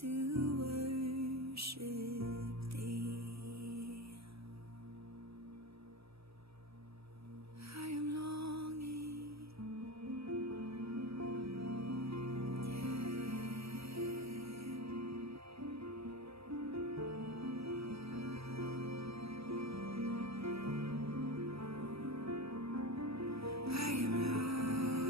to worship thee. I am longing, I am longing.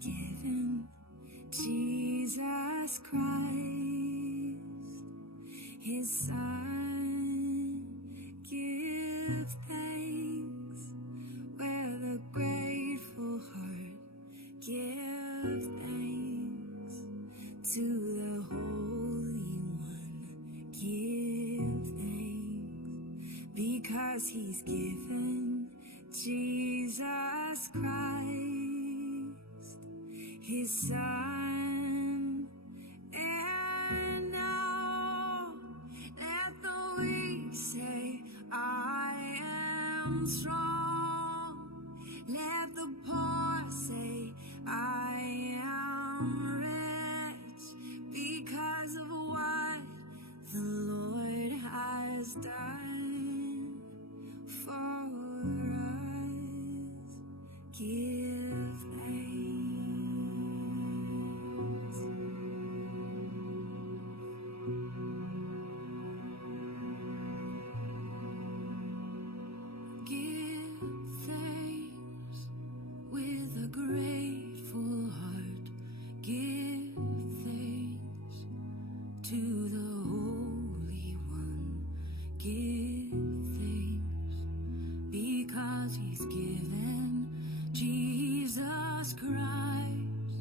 given Jesus Christ, his Son. Give thanks with a grateful heart. Give thanks to the Holy One. Give thanks because he's given Jesus Christ, his Son. And now let the weak say, I am strong. Let the poor say, I am rich because of what the Lord has done for us. Give thanks. Give thanks with a grateful heart. Give thanks to the Holy One. Give thanks because he's given Jesus Christ,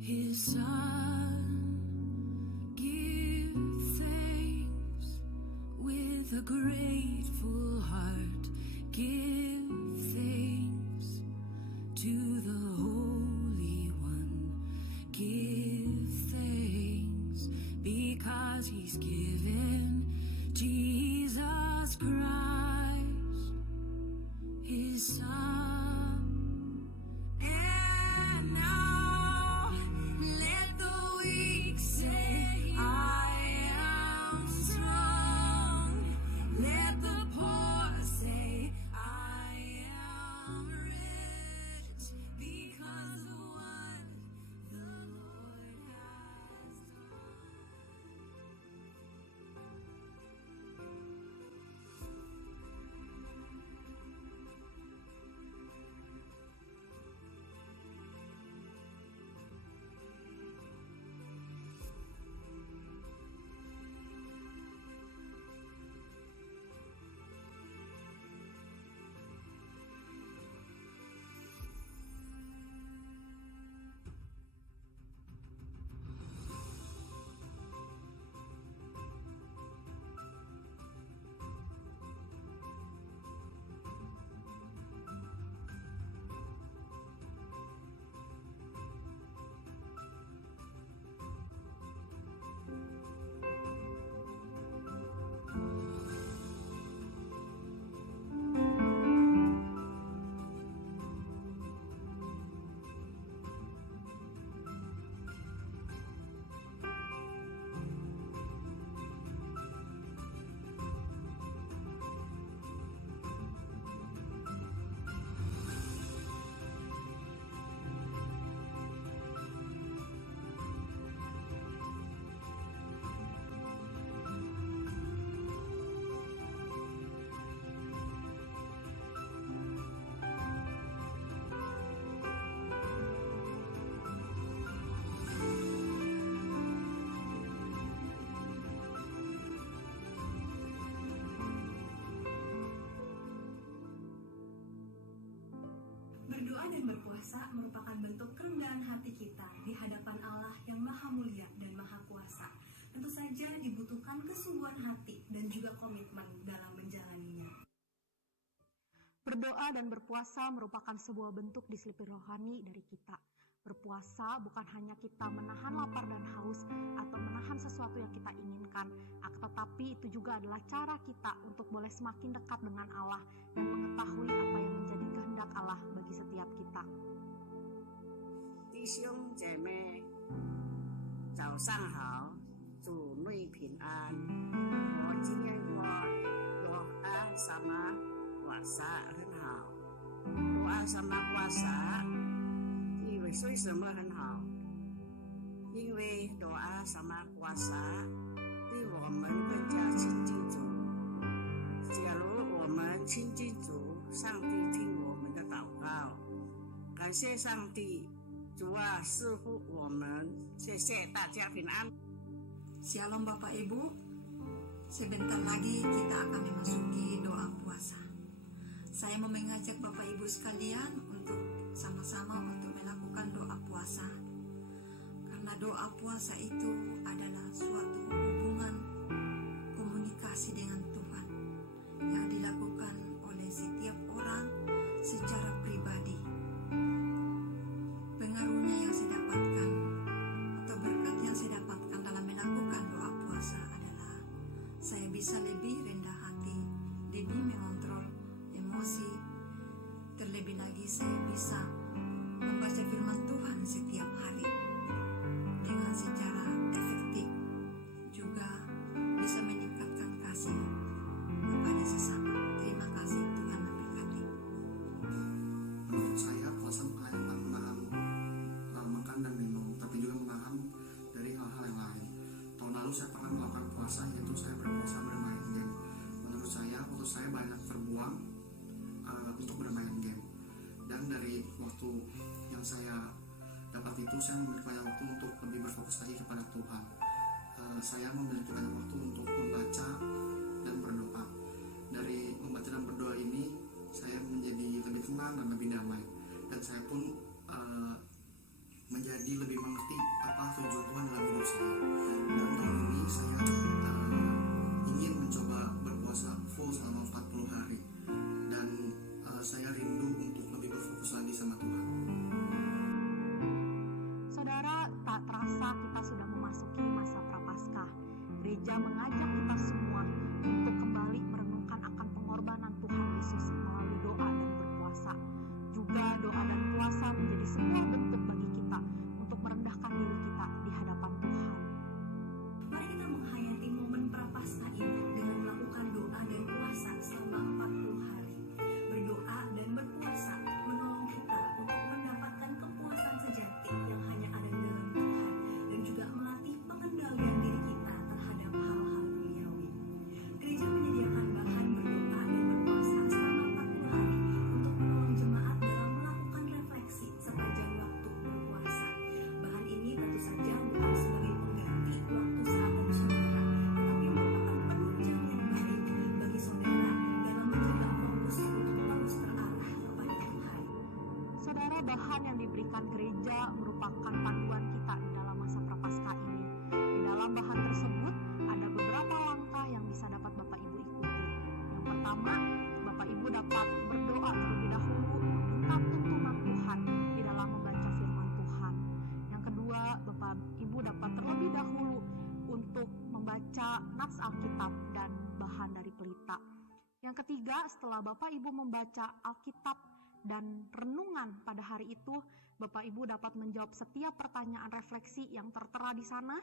his Son. Give thanks with a grateful heart. Give thanks to the Holy One. Give thanks because he's given Jesus Christ, his Son. And now let the weak say, I am strong. Let the poor say, I am rich because of what the Lord has done. Berdoa dan berpuasa merupakan bentuk kerendahan hati kita di hadapan Allah yang Maha Mulia dan Maha Kuasa. Tentu saja dibutuhkan kesungguhan hati dan juga komitmen dalam menjalaninya. Berdoa dan berpuasa merupakan sebuah bentuk disiplin rohani dari kita. Berpuasa bukan hanya kita menahan lapar dan haus atau menahan sesuatu yang kita inginkan, tetapi itu juga adalah cara kita untuk boleh semakin dekat dengan Allah dan mengetahui apa yang menjadi kehendak Allah bagi setiap kita. 弟兄姐妹，早上好，主内平安。我今天过doa sama puasa 很好，doa sama puasa，因为为什么很好？因为doa sama puasa 对我们更加亲近主。假如我们亲近主，上帝听我们的祷告。感感谢上帝，主啊赐福我们，谢谢大家平安。 Shalom Bapak Ibu, sebentar lagi kita akan memasuki doa puasa. Saya mau mengajak Bapak Ibu sekalian untuk sama-sama untuk melakukan doa puasa. Karena doa puasa itu adalah suatu hubungan komunikasi dengan Tuhan yang dilakukan oleh setiap orang secara pribadi. Pengaruhnya yang saya dapatkan atau berkat yang saya dapatkan dalam melakukan doa puasa adalah saya bisa lebih rendah hati, lebih mengontrol emosi, terlebih lagi saya bisa membaca firman Tuhan setiap hari dengan secara efektif, juga bisa meningkatkan kasih kepada sesama. Terima kasih, Tuhan memberkati. Menurut saya puasa bukan hanya menahan makan dan minum, tapi juga menahan dari hal-hal yang lain. Tahun lalu saya pernah melakukan puasa, yaitu saya berpuasa bermain game. Menurut saya, waktu saya banyak terbuang untuk bermain game. Dan dari waktu yang saya dapat itu, saya memiliki banyak waktu untuk lebih berfokus lagi kepada Tuhan. Saya memiliki banyak waktu untuk membaca dan berdoa. Dari membaca dan berdoa ini, saya menjadi lebih tenang dan lebih damai. Dan saya pun menjadi lebih mengerti apa tujuan Tuhan dalam hidup saya. Dan tahun ini saya ingin mencoba berpuasa full selama 40 hari. Dan saya rindu untuk lebih berfokus lagi sama Tuhan. Saudara, tak terasa kita sudah memasuki masa Prapaskah. Gereja mengajak kita semua untuk kembali merenungkan akan pengorbanan Tuhan Yesus melalui doa dan berpuasa. Juga doa dan puasa menjadi sebuah bentuk bagi kita untuk merendahkan diri kita di hadapan Tuhan. Mari kita menghayati momen Prapaskah ini dengan melakukan doa dan puasa selama 40 hari. Berdoa dan berpuasa menolong kita untuk mendapatkan kepuasan sejati yang hanya ada di dalam Tuhan, dan juga melatih pengendalian diri kita terhadap hal-hal duniawi. Gereja menyediakan bahan berdoa dan berpuasa selama 40 hari untuk menolong jemaat dalam melakukan refleksi sepanjang waktu berpuasa. Bahan ini tentu saja bukan sebagai pengganti waktu saat teduh saudara, tetapi merupakan penunjang yang baik bagi saudara dalam menjaga fokus untuk terus terarah kepada Tuhan. Saudara, bahan yang diberikan gereja merupakan panduan kita di dalam masa Prapaskah ini. Di dalam bahan tersebut ada beberapa langkah yang bisa dapat Bapak Ibu ikuti. Yang pertama, Bapak Ibu dapat berdoa terlebih dahulu meminta tuntunan Tuhan di dalam membaca firman Tuhan. Yang kedua, Bapak Ibu dapat terlebih dahulu untuk membaca nats Alkitab dan bahan dari pelita. Yang ketiga, setelah Bapak Ibu membaca Alkitab dan renungan pada hari itu, Bapak Ibu dapat menjawab setiap pertanyaan refleksi yang tertera di sana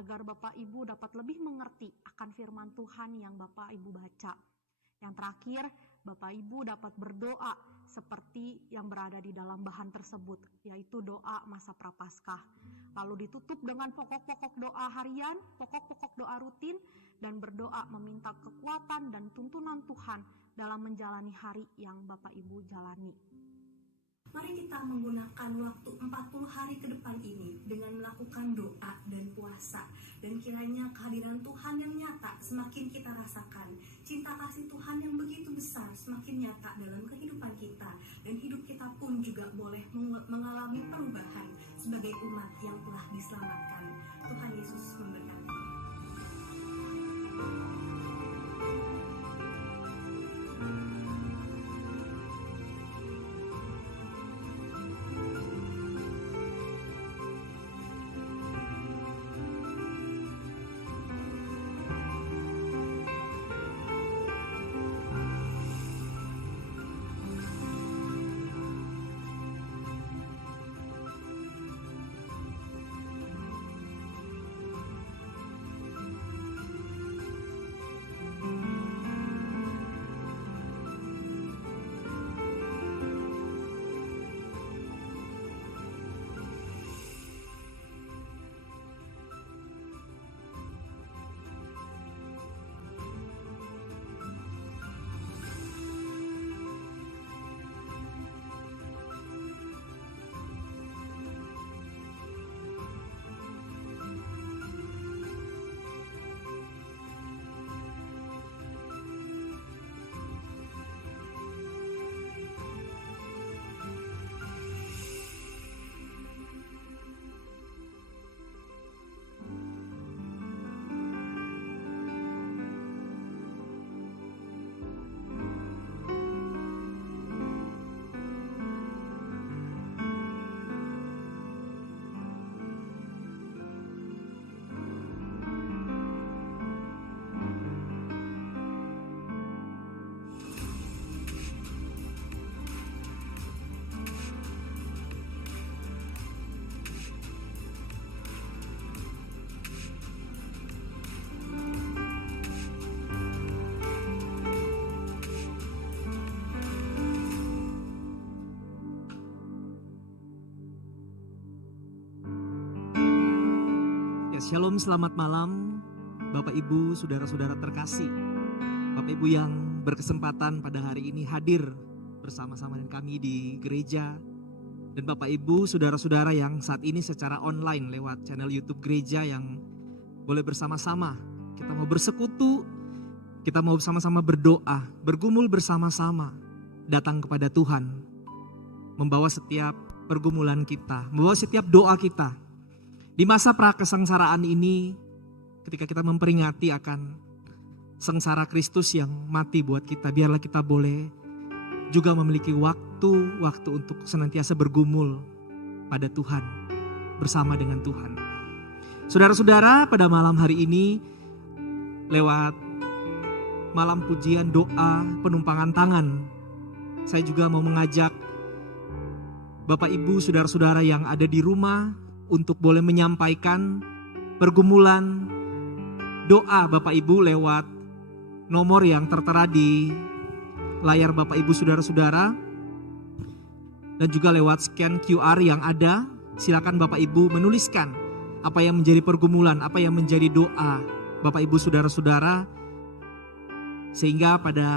agar Bapak Ibu dapat lebih mengerti akan firman Tuhan yang Bapak Ibu baca. Yang terakhir, Bapak Ibu dapat berdoa seperti yang berada di dalam bahan tersebut, yaitu doa masa Prapaskah. Lalu ditutup dengan pokok-pokok doa harian, pokok-pokok doa rutin, dan berdoa meminta kekuatan dan tuntunan Tuhan dalam menjalani hari yang Bapak Ibu jalani. Mari kita menggunakan waktu 40 hari ke depan ini dengan melakukan doa dan puasa. Dan kiranya kehadiran Tuhan yang nyata semakin kita rasakan. Cinta kasih Tuhan yang begitu besar semakin nyata dalam kehidupan kita. Dan hidup kita pun juga boleh mengalami perubahan sebagai umat yang telah diselamatkan. Tuhan Yesus memberkati. Ya, shalom, selamat malam Bapak Ibu, saudara-saudara terkasih. Bapak Ibu yang berkesempatan pada hari ini hadir bersama-sama dengan kami di gereja. Dan Bapak Ibu, saudara-saudara yang saat ini secara online lewat channel YouTube gereja yang boleh bersama-sama. Kita mau bersekutu, kita mau sama-sama berdoa, bergumul bersama-sama. Datang kepada Tuhan, membawa setiap pergumulan kita, membawa setiap doa kita. Di masa prakesengsaraan ini, ketika kita memperingati akan sengsara Kristus yang mati buat kita, biarlah kita boleh juga memiliki waktu untuk senantiasa bergumul pada Tuhan, bersama dengan Tuhan. Saudara-saudara, pada malam hari ini, lewat malam pujian doa penumpangan tangan, saya juga mau mengajak Bapak Ibu, saudara-saudara yang ada di rumah untuk boleh menyampaikan pergumulan doa Bapak Ibu lewat nomor yang tertera di layar Bapak Ibu, saudara-saudara, dan juga lewat scan QR yang ada. Silakan Bapak Ibu menuliskan apa yang menjadi pergumulan, apa yang menjadi doa Bapak Ibu, saudara-saudara, sehingga pada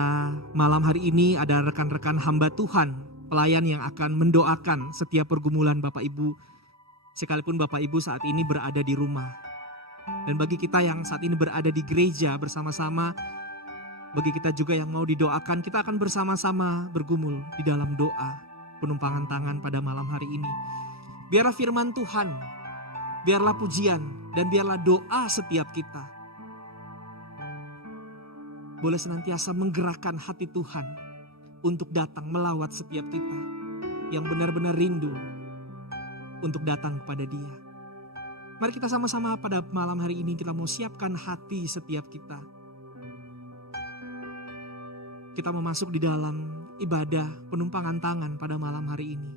malam hari ini ada rekan-rekan hamba Tuhan, pelayan yang akan mendoakan setiap pergumulan Bapak Ibu, sekalipun Bapak Ibu saat ini berada di rumah. Dan bagi kita yang saat ini berada di gereja bersama-sama, bagi kita juga yang mau didoakan, kita akan bersama-sama bergumul di dalam doa penumpangan tangan pada malam hari ini. Biarlah firman Tuhan, biarlah pujian, dan biarlah doa setiap kita boleh senantiasa menggerakkan hati Tuhan untuk datang melawat setiap kita yang benar-benar rindu untuk datang kepada Dia. Mari kita sama-sama pada malam hari ini kita mau siapkan hati setiap kita. Kita mau masuk di dalam ibadah penumpangan tangan pada malam hari ini.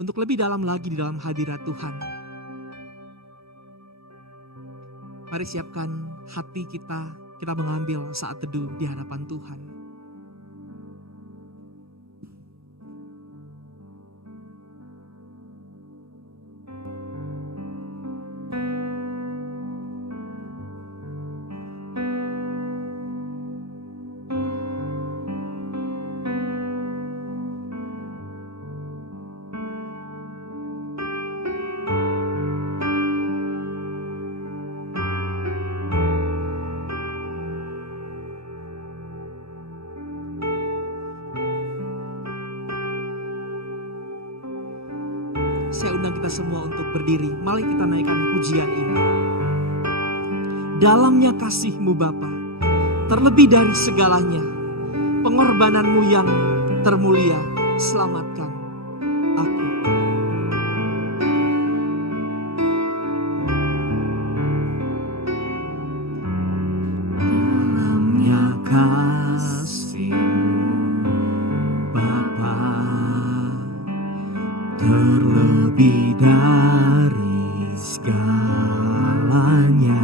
Untuk lebih dalam lagi di dalam hadirat Tuhan. Mari siapkan hati kita mengambil saat teduh di hadapan Tuhan. Saya undang kita semua untuk berdiri. Mari kita naikkan pujian ini. Dalamnya kasih-Mu Bapa, terlebih dari segalanya, pengorbananmu yang termulia, selamatkan aku. Dalamnya kasih-Mu Bapa, terlebih dari segalanya,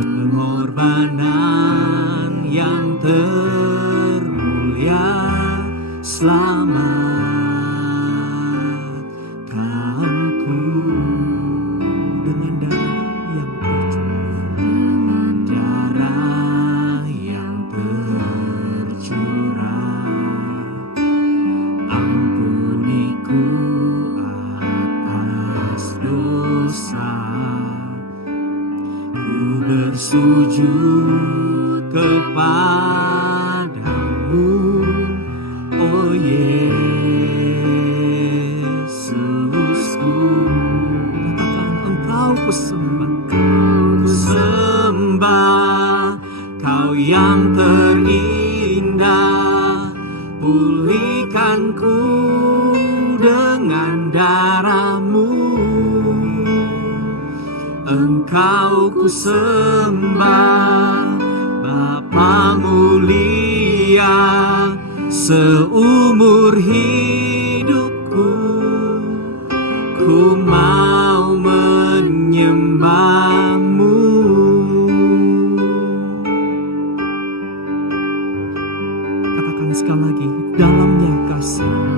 pengorbanan yang termulia, selamatkanku dengan darah yang tercurah. Ampuniku atas dosa, ku bersujud kepadamu, oh Yesusku. Katakan, Engkau ku sembah, Kau yang terindah, pulihkanku dengan darah-Mu. Engkau ku sembah, Bapa mulia, seumur hidupku ku mau menyembah-Mu. Katakan sekali lagi, dalamnya kasih-Mu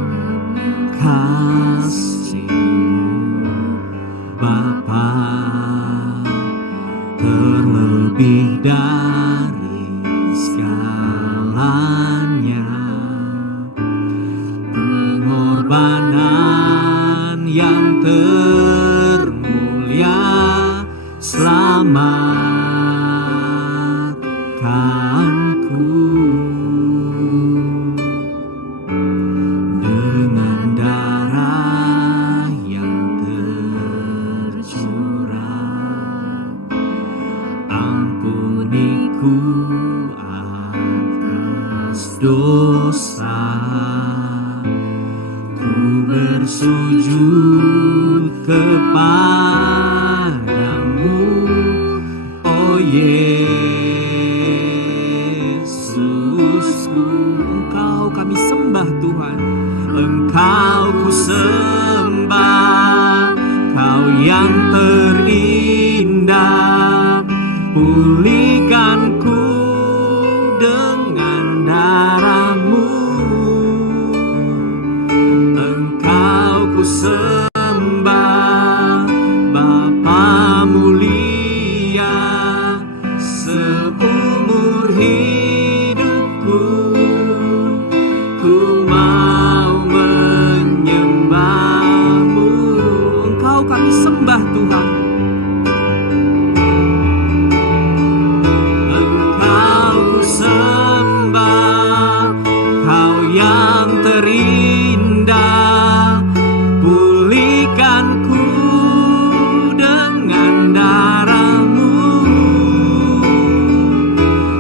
yang termulia, selamatkanku dengan darah yang tercurah. Ampuniku atas dosa, ku bersujud kepadamu, oh Yesusku. Engkau kami sembah Tuhan, Engkau ku sembah, Kau yang terindah. Pulihkanku dengan darah-Mu, Engkau ku sembah, Bapa mulia. Seumur hidupku ku mau menyembah-Mu. Engkau kami sembah Tuhan, Engkau ku sembah, Kau yang terindah. Pulihkanku dengan darah-Mu,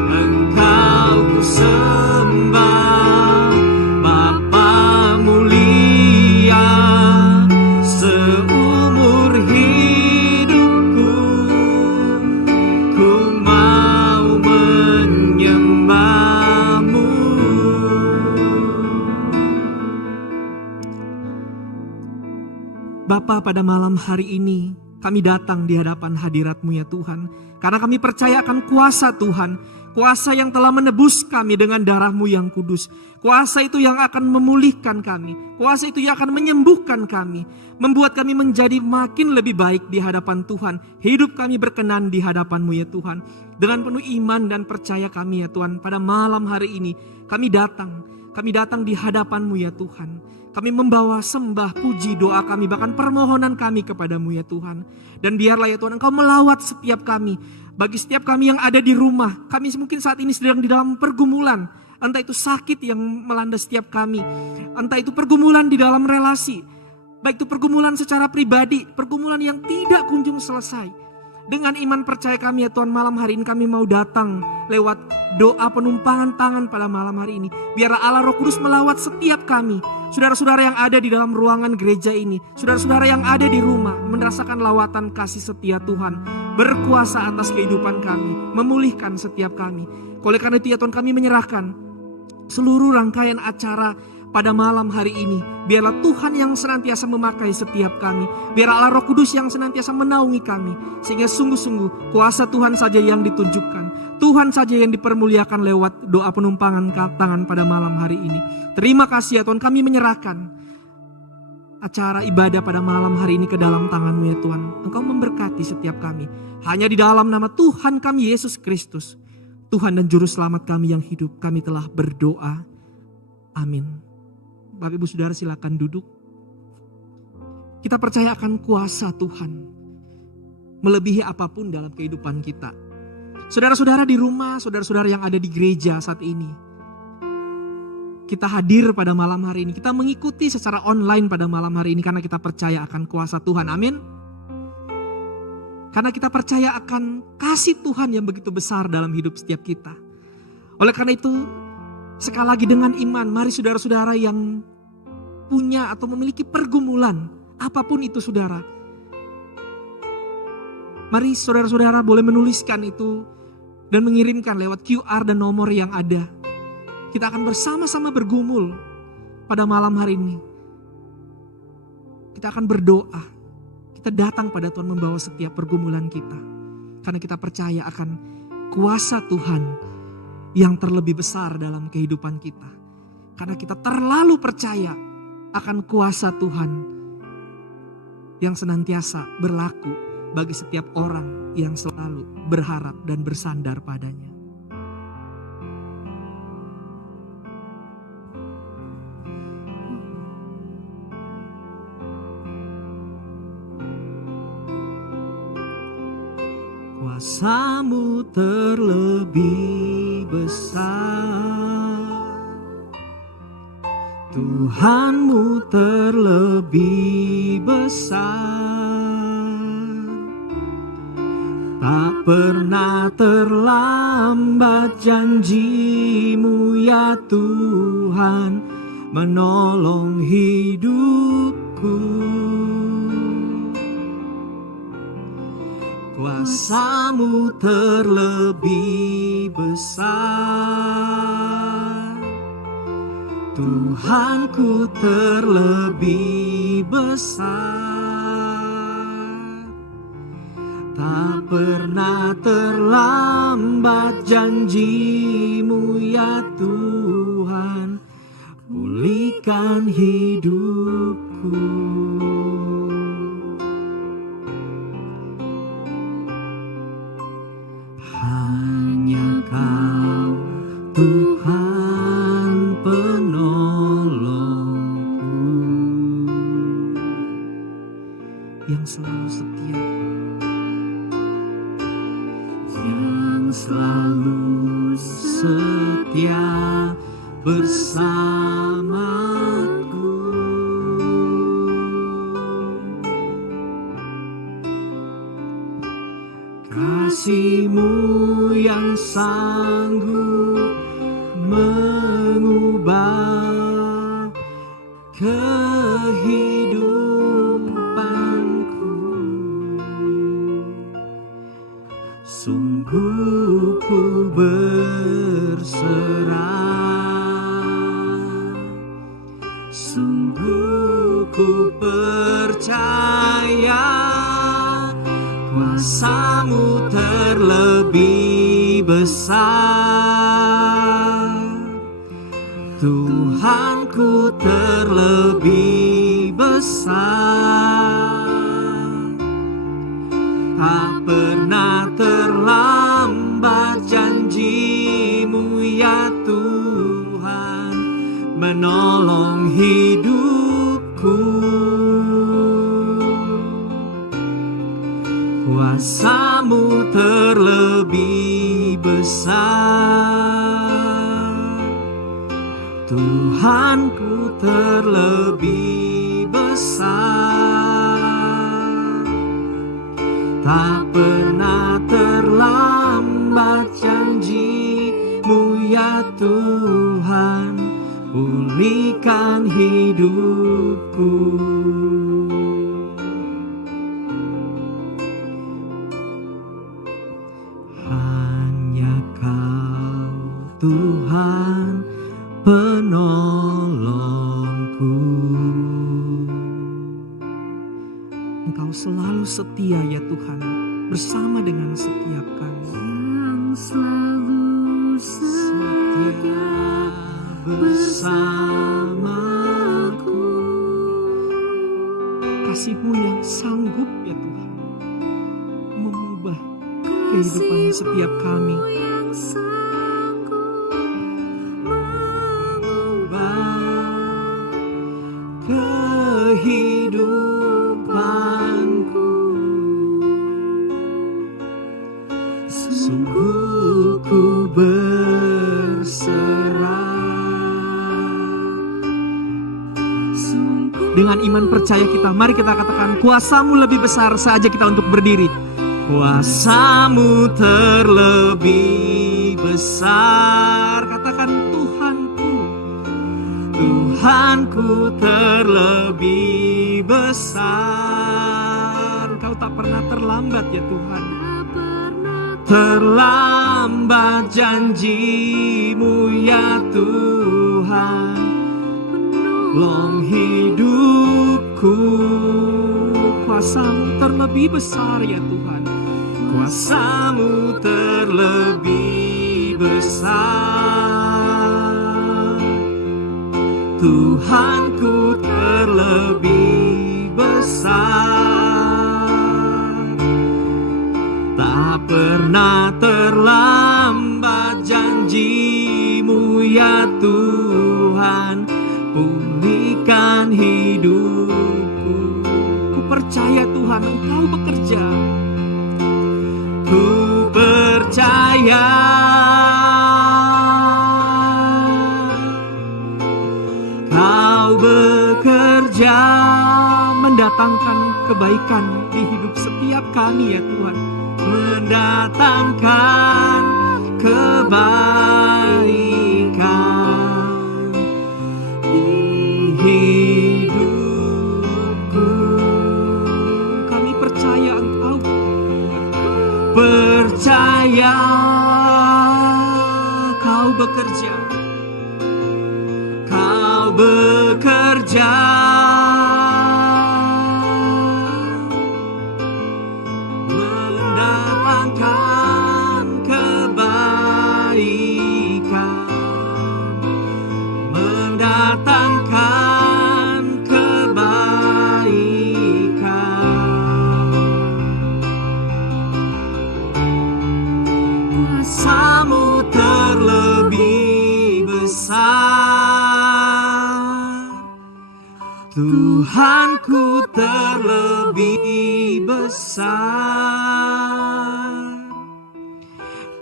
Engkau ku sembah, Bapa mulia. Seumur hidupku ku mau menyembah-Mu. Bapa, pada malam hari ini kami datang di hadapan hadirat-Mu ya Tuhan, karena kami percaya akan kuasa Tuhan, kuasa yang telah menebus kami dengan darah-Mu yang kudus. Kuasa itu yang akan memulihkan kami, kuasa itu yang akan menyembuhkan kami, membuat kami menjadi makin lebih baik di hadapan Tuhan. Hidup kami berkenan di hadapan-Mu ya Tuhan. Dengan penuh iman dan percaya kami ya Tuhan, pada malam hari ini kami datang di hadapan-Mu ya Tuhan. Kami membawa sembah, puji, doa kami, bahkan permohonan kami kepadamu ya Tuhan. Dan biarlah ya Tuhan, Engkau melawat setiap kami. Bagi setiap kami yang ada di rumah, kami mungkin saat ini sedang di dalam pergumulan. Entah itu sakit yang melanda setiap kami, entah itu pergumulan di dalam relasi, baik itu pergumulan secara pribadi, pergumulan yang tidak kunjung selesai. Dengan iman percaya kami ya Tuhan, malam hari ini kami mau datang lewat doa penumpangan tangan pada malam hari ini. Biarlah Allah Roh Kudus melawat setiap kami, saudara-saudara yang ada di dalam ruangan gereja ini, saudara-saudara yang ada di rumah, merasakan lawatan kasih setia Tuhan berkuasa atas kehidupan kami, memulihkan setiap kami. Oleh karena itu ya Tuhan, kami menyerahkan seluruh rangkaian acara pada malam hari ini. Biarlah Tuhan yang senantiasa memakai setiap kami. Biarlah Allah Roh Kudus yang senantiasa menaungi kami. Sehingga sungguh-sungguh kuasa Tuhan saja yang ditunjukkan. Tuhan saja yang dipermuliakan lewat doa penumpangan tangan pada malam hari ini. Terima kasih ya Tuhan, kami menyerahkan acara ibadah pada malam hari ini ke dalam tangan-Mu ya Tuhan. Engkau memberkati setiap kami. Hanya di dalam nama Tuhan kami Yesus Kristus, Tuhan dan Juru Selamat kami yang hidup, kami telah berdoa. Amin. Bapak Ibu Saudara silakan duduk. Kita percaya akan kuasa Tuhan melebihi apapun dalam kehidupan kita. Saudara-saudara di rumah, saudara-saudara yang ada di gereja saat ini, kita hadir pada malam hari ini. Kita mengikuti secara online pada malam hari ini karena kita percaya akan kuasa Tuhan. Amin. Karena kita percaya akan kasih Tuhan yang begitu besar dalam hidup setiap kita. Oleh karena itu, sekali lagi dengan iman, mari saudara-saudara yang punya atau memiliki pergumulan, apapun itu saudara, mari saudara-saudara boleh menuliskan itu dan mengirimkan lewat QR dan nomor yang ada. Kita akan bersama-sama bergumul pada malam hari ini. Kita akan berdoa. Kita datang pada Tuhan membawa setiap pergumulan kita. Karena kita percaya akan kuasa Tuhan yang terlebih besar dalam kehidupan kita. Karena kita terlalu percaya akan kuasa Tuhan yang senantiasa berlaku bagi setiap orang yang selalu berharap dan bersandar padanya. Kuasa-Mu terlebih besar, Tuhan-Mu terlebih besar. Tak pernah terlambat janji-Mu ya Tuhan menolong hidupku. Kuasa-Mu terlebih besar, Tuhanku terlebih besar. Tak pernah terlambat janji-Mu ya Tuhan, pulihkan hidupku. Hanya Kau Tuhan penolongku, yang selalu setia, yang selalu setia bersamaku. Kasih-Mu yang sanggup mengubah kehidupanku. Sungguh ku berserah, sungguh ku percaya. Kuasa-Mu terlebih besar, Tuhanku terlebih besar. Tak pernah terlambat janji-Mu ya Tuhan menolong hidupku. Kuasa-Mu terlebih besar, Tuhanku terlebih besar. Tak pernah terlambat janji-Mu ya Tuhan, pulihkan hidupku. Hanya Kau Tuhan penolongku. Engkau selalu setia ya Tuhan, bersama dengan setiap kami. Yang selalu setia Bersamaku. Kasih-Mu yang sanggup ya Tuhan mengubah kehidupan setiap kami. yang sanggup Mengubah kehidupanku. Sungguh ku berserah. Dengan iman percaya kita, mari kita katakan, kuasa-Mu lebih besar. Saja kita untuk berdiri. Kuasa-Mu terlebih besar. Katakan, Tuhanku, Tuhanku terlebih besar. Kau tak pernah terlambat ya Tuhan. Terlambat janji-Mu ya Tuhan, long hidupku. Kuasa-Mu terlebih besar ya Tuhan, kuasa-Mu terlebih besar. Tuhanku terlebih besar. Tak pernah terlambat janji-Mu ya Tuhan, pulihkan hidupku. Ku percaya Tuhan, Engkau bekerja. Ku percaya Kau bekerja mendatangkan kebaikan di hidup setiap kami ya Tuhan. Mendatangkan kebaikan di hidupku. Kami percaya Engkau, percaya Kau bekerja, Kau bekerja mendatangkan kebaikan, mendatangkan kebaikan. Kuasa-Mu terlebih besar, Tuhanku terlebih besar.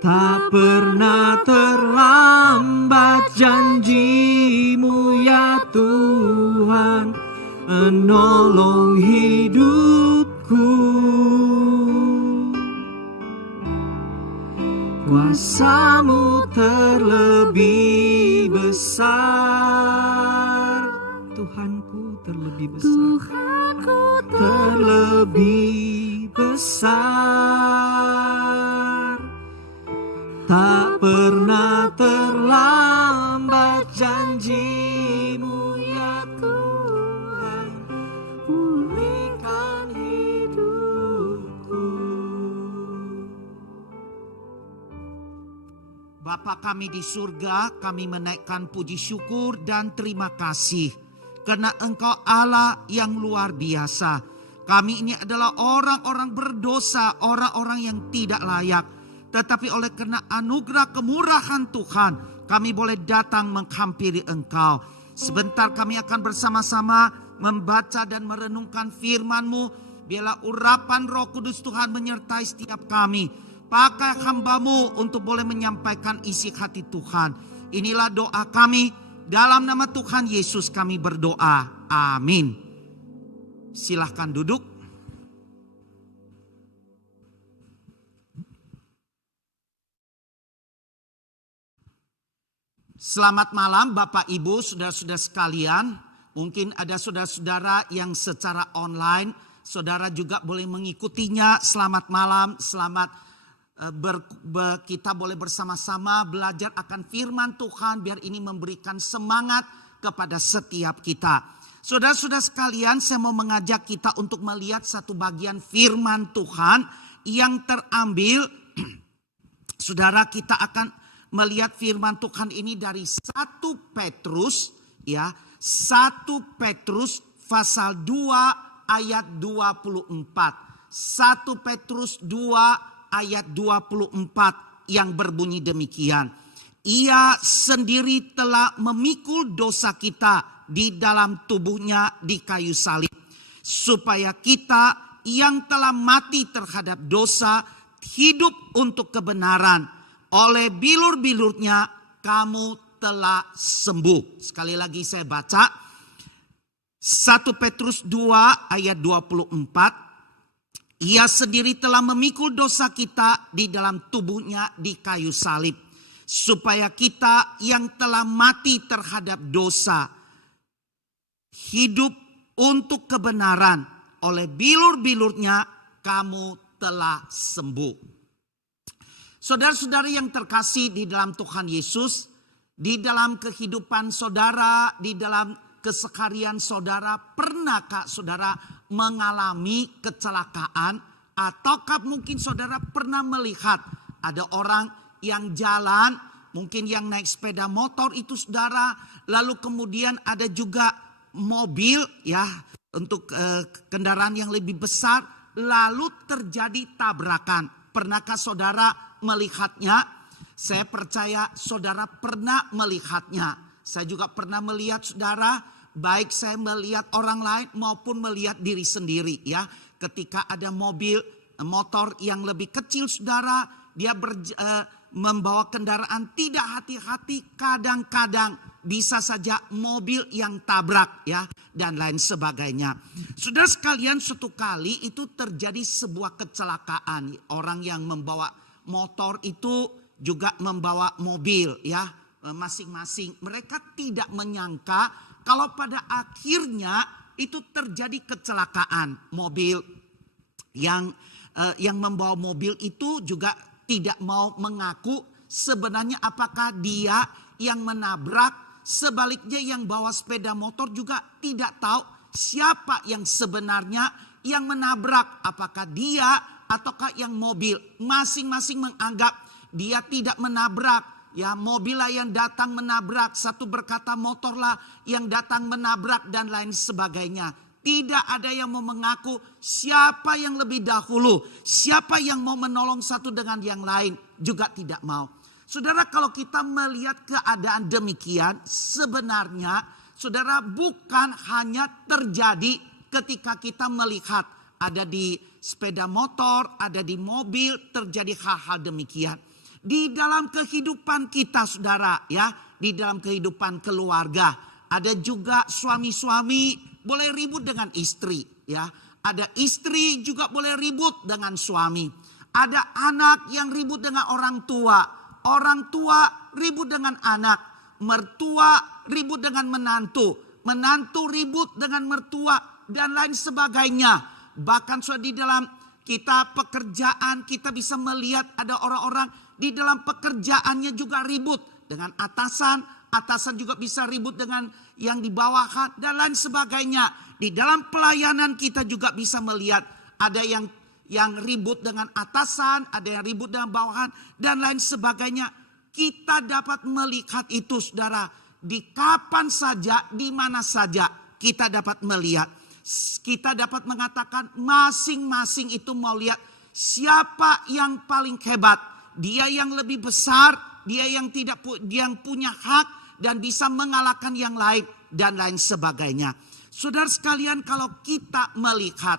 Tak pernah terlambat janji-Mu ya Tuhan, menolong hidupku. Kuasa-Mu terlebih besar, Tuhanku terlebih besar, terlebih besar. Tak pernah terlambat janji-Mu ya Tuhan, pulihkan hidupku. Bapa kami di surga, kami menaikkan puji syukur dan terima kasih karena Engkau Allah yang luar biasa. Kami ini adalah orang-orang berdosa, orang-orang yang tidak layak. Tetapi oleh karena anugerah kemurahan Tuhan, kami boleh datang menghampiri Engkau. Sebentar kami akan bersama-sama membaca dan merenungkan firman-Mu. Biarlah urapan Roh Kudus Tuhan menyertai setiap kami. Pakai hamba-Mu untuk boleh menyampaikan isi hati Tuhan. Inilah doa kami. Dalam nama Tuhan Yesus kami berdoa. Amin. Silahkan duduk. Selamat malam Bapak Ibu, saudara-saudara sekalian. Mungkin ada saudara-saudara yang secara online, saudara juga boleh mengikutinya. Selamat malam, selamat kita boleh bersama-sama belajar akan firman Tuhan. Biar ini memberikan semangat kepada setiap kita. Saudara-saudara sekalian, saya mau mengajak kita untuk melihat satu bagian firman Tuhan yang terambil. Saudara, kita akan melihat firman Tuhan ini dari 1 Petrus ya, 1 Petrus pasal 2 ayat 24. 1 Petrus 2 ayat 24 yang berbunyi demikian. Ia sendiri telah memikul dosa kita di dalam tubuhnya di kayu salib, supaya kita yang telah mati terhadap dosa hidup untuk kebenaran. Oleh bilur-bilurnya kamu telah sembuh. Sekali lagi saya baca. 1 Petrus 2 ayat 24. Ia sendiri telah memikul dosa kita di dalam tubuhnya di kayu salib. Supaya kita yang telah mati terhadap dosa hidup untuk kebenaran. Oleh bilur-bilurnya kamu telah sembuh. Saudara-saudari yang terkasih di dalam Tuhan Yesus, di dalam kehidupan saudara, di dalam keseharian saudara, pernahkah saudara mengalami kecelakaan? Ataukah mungkin saudara pernah melihat ada orang yang jalan, mungkin yang naik sepeda motor itu saudara, lalu kemudian ada juga mobil ya, untuk kendaraan yang lebih besar, lalu terjadi tabrakan. Pernahkah saudara melihatnya? Saya percaya saudara pernah melihatnya. Saya juga pernah melihat saudara, baik saya melihat orang lain maupun melihat diri sendiri ya. Ketika ada mobil motor yang lebih kecil saudara, dia membawa kendaraan tidak hati-hati, kadang-kadang bisa saja mobil yang tabrak ya, dan lain sebagainya. Saudara sekalian, suatu kali itu terjadi sebuah kecelakaan. Orang yang membawa motor itu juga membawa mobil ya, masing-masing. Mereka tidak menyangka kalau pada akhirnya itu terjadi kecelakaan. Mobil yang membawa mobil itu juga tidak mau mengaku sebenarnya apakah dia yang menabrak. Sebaliknya yang bawa sepeda motor juga tidak tahu siapa yang sebenarnya yang menabrak. Apakah dia ataukah yang mobil. Masing-masing menganggap dia tidak menabrak. Ya, mobil lah yang datang menabrak. Satu berkata motor lah yang datang menabrak dan lain sebagainya. Tidak ada yang mau mengaku siapa yang lebih dahulu. Siapa yang mau menolong satu dengan yang lain juga tidak mau. Saudara, kalau kita melihat keadaan demikian, sebenarnya saudara bukan hanya terjadi ketika kita melihat ada di sepeda motor, ada di mobil, terjadi hal-hal demikian. Di dalam kehidupan kita saudara ya, di dalam kehidupan keluarga, ada juga suami-suami boleh ribut dengan istri ya. Ada istri juga boleh ribut dengan suami. Ada anak yang ribut dengan orang tua. Orang tua ribut dengan anak, mertua ribut dengan menantu, menantu ribut dengan mertua dan lain sebagainya. Bahkan sudah di dalam kita pekerjaan kita bisa melihat ada orang-orang di dalam pekerjaannya juga ribut dengan atasan, atasan juga bisa ribut dengan yang di bawahan dan lain sebagainya. Di dalam pelayanan kita juga bisa melihat ada yang ribut dengan atasan, ada yang ribut dengan bawahan, dan lain sebagainya. Kita dapat melihat itu saudara. Di kapan saja, di mana saja kita dapat melihat. Kita dapat mengatakan masing-masing itu mau lihat siapa yang paling hebat. Dia yang lebih besar, dia yang yang punya hak dan bisa mengalahkan yang lain dan lain sebagainya. Saudara sekalian, kalau kita melihat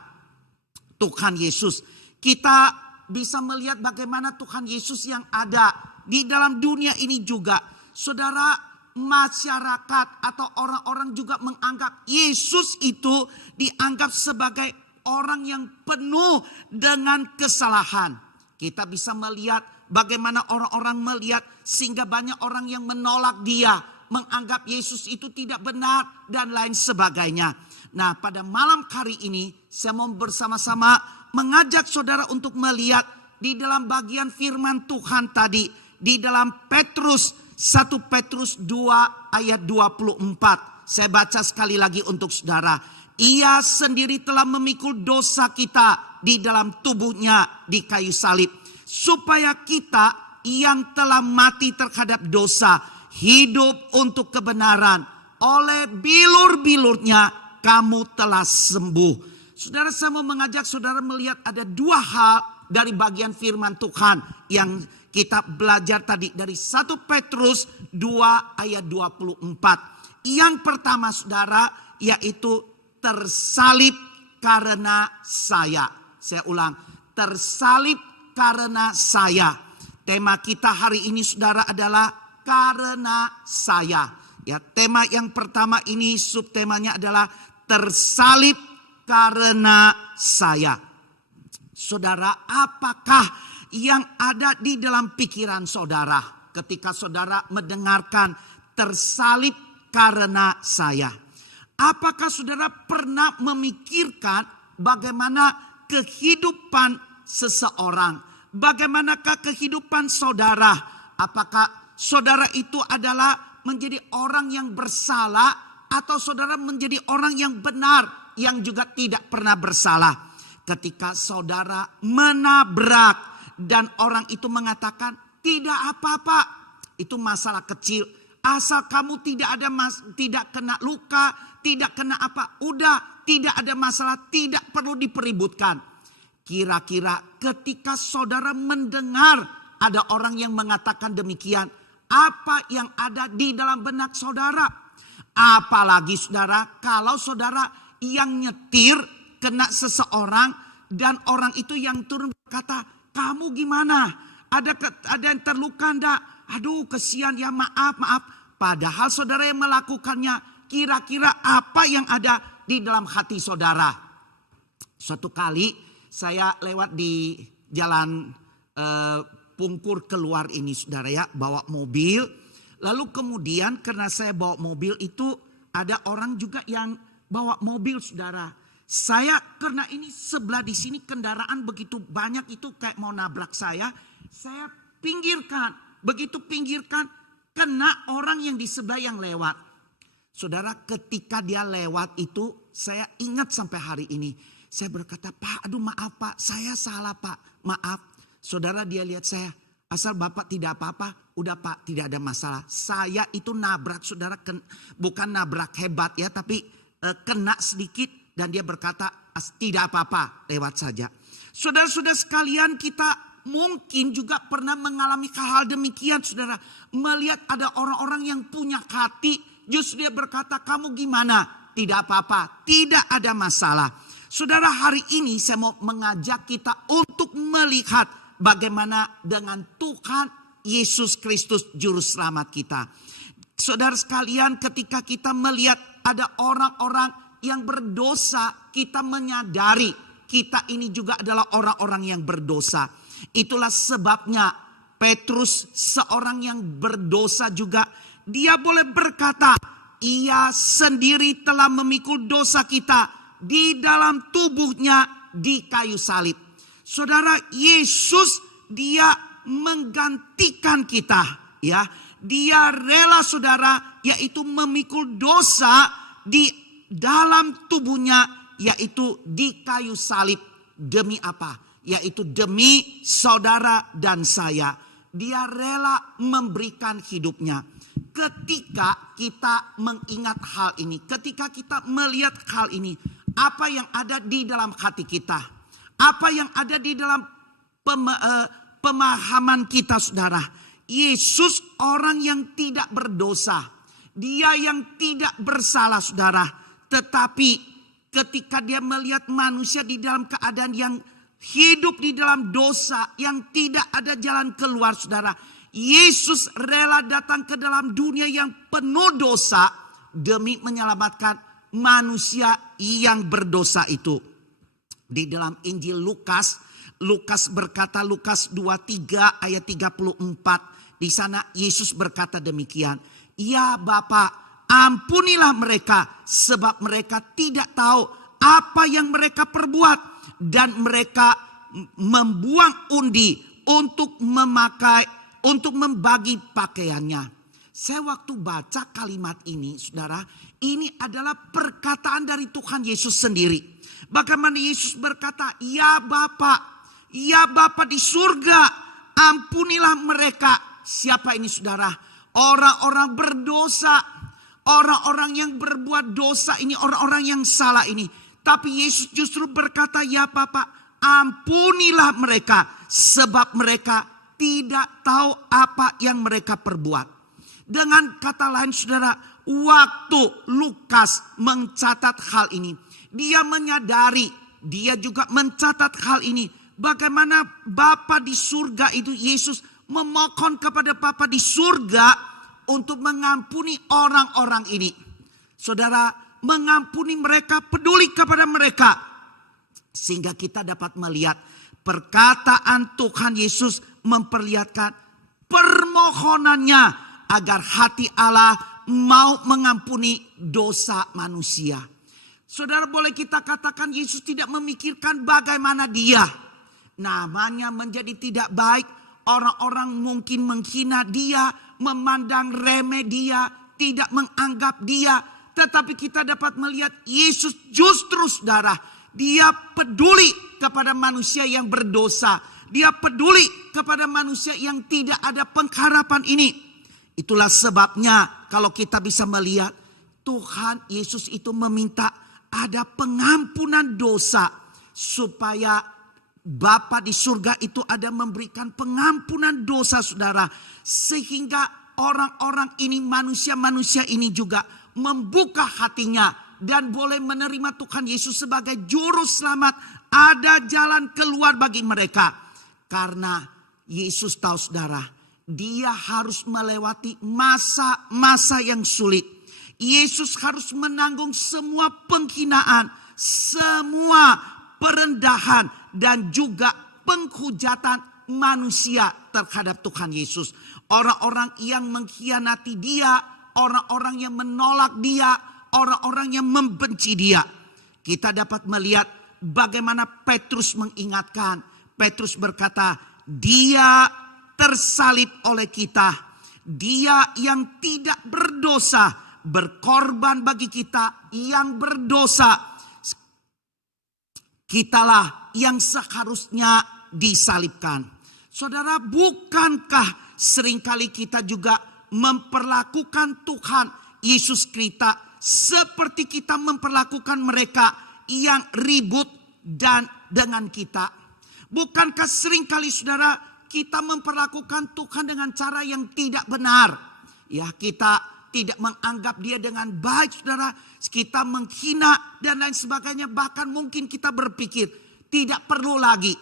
Tuhan Yesus, kita bisa melihat bagaimana Tuhan Yesus yang ada di dalam dunia ini juga. Saudara, masyarakat atau orang-orang juga menganggap Yesus itu dianggap sebagai orang yang penuh dengan kesalahan. Kita bisa melihat bagaimana orang-orang melihat sehingga banyak orang yang menolak dia, menganggap Yesus itu tidak benar dan lain sebagainya. Nah, pada malam hari ini saya mau bersama-sama mengajak saudara untuk melihat di dalam bagian firman Tuhan tadi. Di dalam Petrus, 1 Petrus 2 ayat 24. Saya baca sekali lagi untuk saudara. Ia sendiri telah memikul dosa kita di dalam tubuhnya di kayu salib. Supaya kita yang telah mati terhadap dosa, hidup untuk kebenaran. Oleh bilur-bilurnya kamu telah sembuh. Saudara, saya mau mengajak saudara melihat ada dua hal dari bagian firman Tuhan yang kita belajar tadi dari 1 Petrus 2 ayat 24. Yang pertama saudara, yaitu tersalib karena saya. Saya ulang, tersalib karena saya. Tema kita hari ini saudara adalah karena saya. Ya, tema yang pertama ini subtemanya adalah tersalib karena saya. Saudara, apakah yang ada di dalam pikiran saudara ketika saudara mendengarkan tersalib karena saya? Apakah saudara pernah memikirkan bagaimana kehidupan seseorang? Bagaimanakah kehidupan saudara? Apakah saudara itu adalah menjadi orang yang bersalah atau saudara menjadi orang yang benar yang juga tidak pernah bersalah? Ketika saudara menabrak dan orang itu mengatakan tidak apa-apa, itu masalah kecil. Asal kamu tidak kena luka, tidak kena apa, udah tidak ada masalah, tidak perlu dipeributkan. Kira-kira ketika saudara mendengar ada orang yang mengatakan demikian, apa yang ada di dalam benak saudara? Apalagi saudara, kalau saudara yang nyetir kena seseorang Dan orang itu yang turun berkata, kamu gimana? Ada yang terluka enggak? Aduh kesian ya, maaf. Padahal saudara yang melakukannya, kira-kira apa yang ada di dalam hati saudara? Suatu kali saya lewat di jalan Pungkur keluar ini saudara ya, bawa mobil. Lalu kemudian karena saya bawa mobil itu, ada orang juga yang bawa mobil saudara. Saya karena ini sebelah di sini kendaraan begitu banyak itu kayak mau nabrak saya pinggirkan. Begitu pinggirkan, kena orang yang di sebelah yang lewat. Saudara, ketika dia lewat itu saya ingat sampai hari ini. Saya berkata, Pak, aduh maaf Pak, saya salah Pak, maaf. Saudara, dia lihat saya, asal Bapak tidak apa-apa, udah Pak, tidak ada masalah. Saya itu nabrak saudara, bukan nabrak hebat ya, tapi kena sedikit. Dan dia berkata, tidak apa-apa, lewat saja. Saudara-saudara sekalian, kita mungkin juga pernah mengalami hal demikian saudara. Melihat ada orang-orang yang punya hati, justru dia berkata, kamu gimana? Tidak apa-apa, tidak ada masalah. Saudara, hari ini saya mau mengajak kita untuk melihat bagaimana dengan Tuhan Yesus Kristus Juru Selamat kita. Saudara sekalian, ketika kita melihat ada orang-orang yang berdosa, kita menyadari kita ini juga adalah orang-orang yang berdosa. Itulah sebabnya Petrus, seorang yang berdosa juga, dia boleh berkata, ia sendiri telah memikul dosa kita di dalam tubuhnya di kayu salib. Saudara, Yesus dia menggantikan kita, ya. Dia rela saudara, yaitu memikul dosa di dalam tubuhnya, yaitu di kayu salib. Demi apa? Yaitu demi saudara dan saya. Dia rela memberikan hidupnya. Ketika kita mengingat hal ini, ketika kita melihat hal ini, apa yang ada di dalam hati kita, apa yang ada di dalam pemahaman kita saudara. Yesus orang yang tidak berdosa, dia yang tidak bersalah saudara. Tetapi ketika dia melihat manusia di dalam keadaan yang hidup di dalam dosa, yang tidak ada jalan keluar saudara, Yesus rela datang ke dalam dunia yang penuh dosa demi menyelamatkan manusia yang berdosa itu. Di dalam Injil Lukas berkata, Lukas 23 ayat 34, di sana Yesus berkata demikian, ya Bapa, ampunilah mereka, sebab mereka tidak tahu apa yang mereka perbuat. Dan mereka membuang undi untuk membagi pakaiannya. Saya waktu baca kalimat ini, saudara, ini adalah perkataan dari Tuhan Yesus sendiri. Bagaimana Yesus berkata, ya Bapa di surga, ampunilah mereka. Siapa ini saudara? Orang-orang berdosa. Orang-orang yang berbuat dosa ini, orang-orang yang salah ini. Tapi Yesus justru berkata, ya Bapa, ampunilah mereka. Sebab mereka tidak tahu apa yang mereka perbuat. Dengan kata lain saudara, waktu Lukas mencatat hal ini, dia menyadari, dia juga mencatat hal ini. Bagaimana Bapa di surga itu, Yesus memohon kepada Bapa di surga untuk mengampuni orang-orang ini. Saudara, mengampuni mereka, peduli kepada mereka. Sehingga kita dapat melihat perkataan Tuhan Yesus memperlihatkan permohonannya agar hati Allah mau mengampuni dosa manusia. Saudara, boleh kita katakan Yesus tidak memikirkan bagaimana dia. Namanya menjadi tidak baik. Orang-orang mungkin menghina dia, memandang remeh dia, tidak menganggap dia. Tetapi kita dapat melihat Yesus justru saudara, dia peduli kepada manusia yang berdosa. Dia peduli kepada manusia yang tidak ada pengharapan ini. Itulah sebabnya kalau kita bisa melihat Tuhan Yesus itu meminta ada pengampunan dosa. Supaya Bapa di surga itu ada memberikan pengampunan dosa saudara. Sehingga orang-orang ini, manusia-manusia ini juga membuka hatinya dan boleh menerima Tuhan Yesus sebagai juru selamat Ada jalan keluar bagi mereka. Karena Yesus tahu saudara, dia harus melewati masa-masa yang sulit. Yesus harus menanggung semua penghinaan, semua perendahan, dan juga penghujatan manusia terhadap Tuhan Yesus. Orang-orang yang mengkhianati dia, orang-orang yang menolak dia, orang-orang yang membenci dia. Kita dapat melihat bagaimana Petrus mengingatkan. Petrus berkata, dia tersalib oleh kita. Dia yang tidak berdosa berkorban bagi kita yang berdosa. Kitalah yang seharusnya disalibkan. Saudara, bukankah seringkali kita juga memperlakukan Tuhan Yesus kita seperti kita memperlakukan mereka yang ribut dan dengan kita? Bukankah seringkali saudara kita memperlakukan Tuhan dengan cara yang tidak benar? Ya, kita tidak menganggap dia dengan baik saudara. Kita menghina dan lain sebagainya. Bahkan mungkin kita berpikir tidak perlu lagi.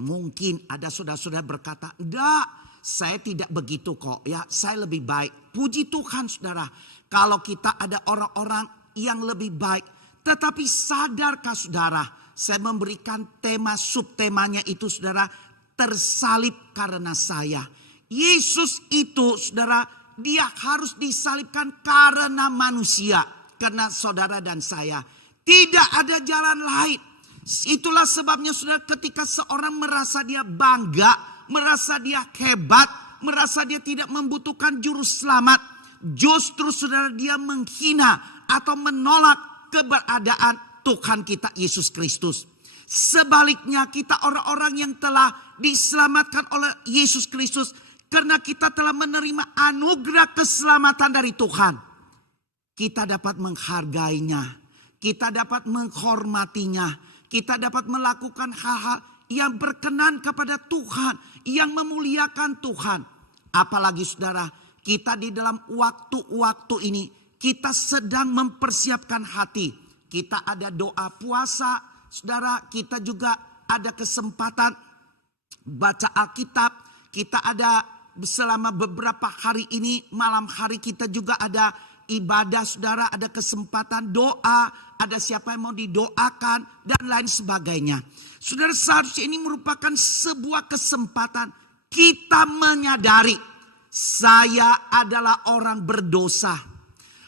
Mungkin ada saudara-saudara berkata, enggak, saya tidak begitu kok. Ya, saya lebih baik. Puji Tuhan saudara. Kalau kita ada orang-orang yang lebih baik. Tetapi sadarkah saudara, saya memberikan tema subtemanya itu saudara, tersalib karena saya. Yesus itu saudara, dia harus disalibkan karena manusia, karena saudara dan saya. Tidak ada jalan lain. Itulah sebabnya saudara, ketika seorang merasa dia bangga, merasa dia hebat, merasa dia tidak membutuhkan juru selamat, justru saudara dia menghina atau menolak keberadaan Tuhan kita Yesus Kristus. Sebaliknya kita orang-orang yang telah diselamatkan oleh Yesus Kristus karena kita telah menerima anugerah keselamatan dari Tuhan. Kita dapat menghargainya, kita dapat menghormatinya, kita dapat melakukan hal-hal yang berkenan kepada Tuhan, yang memuliakan Tuhan. Apalagi saudara, kita di dalam waktu-waktu ini kita sedang mempersiapkan hati. Kita ada doa puasa, saudara, kita juga ada kesempatan baca Alkitab. Kita ada selama beberapa hari ini, malam hari kita juga ada ibadah, saudara, ada kesempatan doa, ada siapa yang mau didoakan dan lain sebagainya. Saudara, seharusnya ini merupakan sebuah kesempatan kita menyadari saya adalah orang berdosa.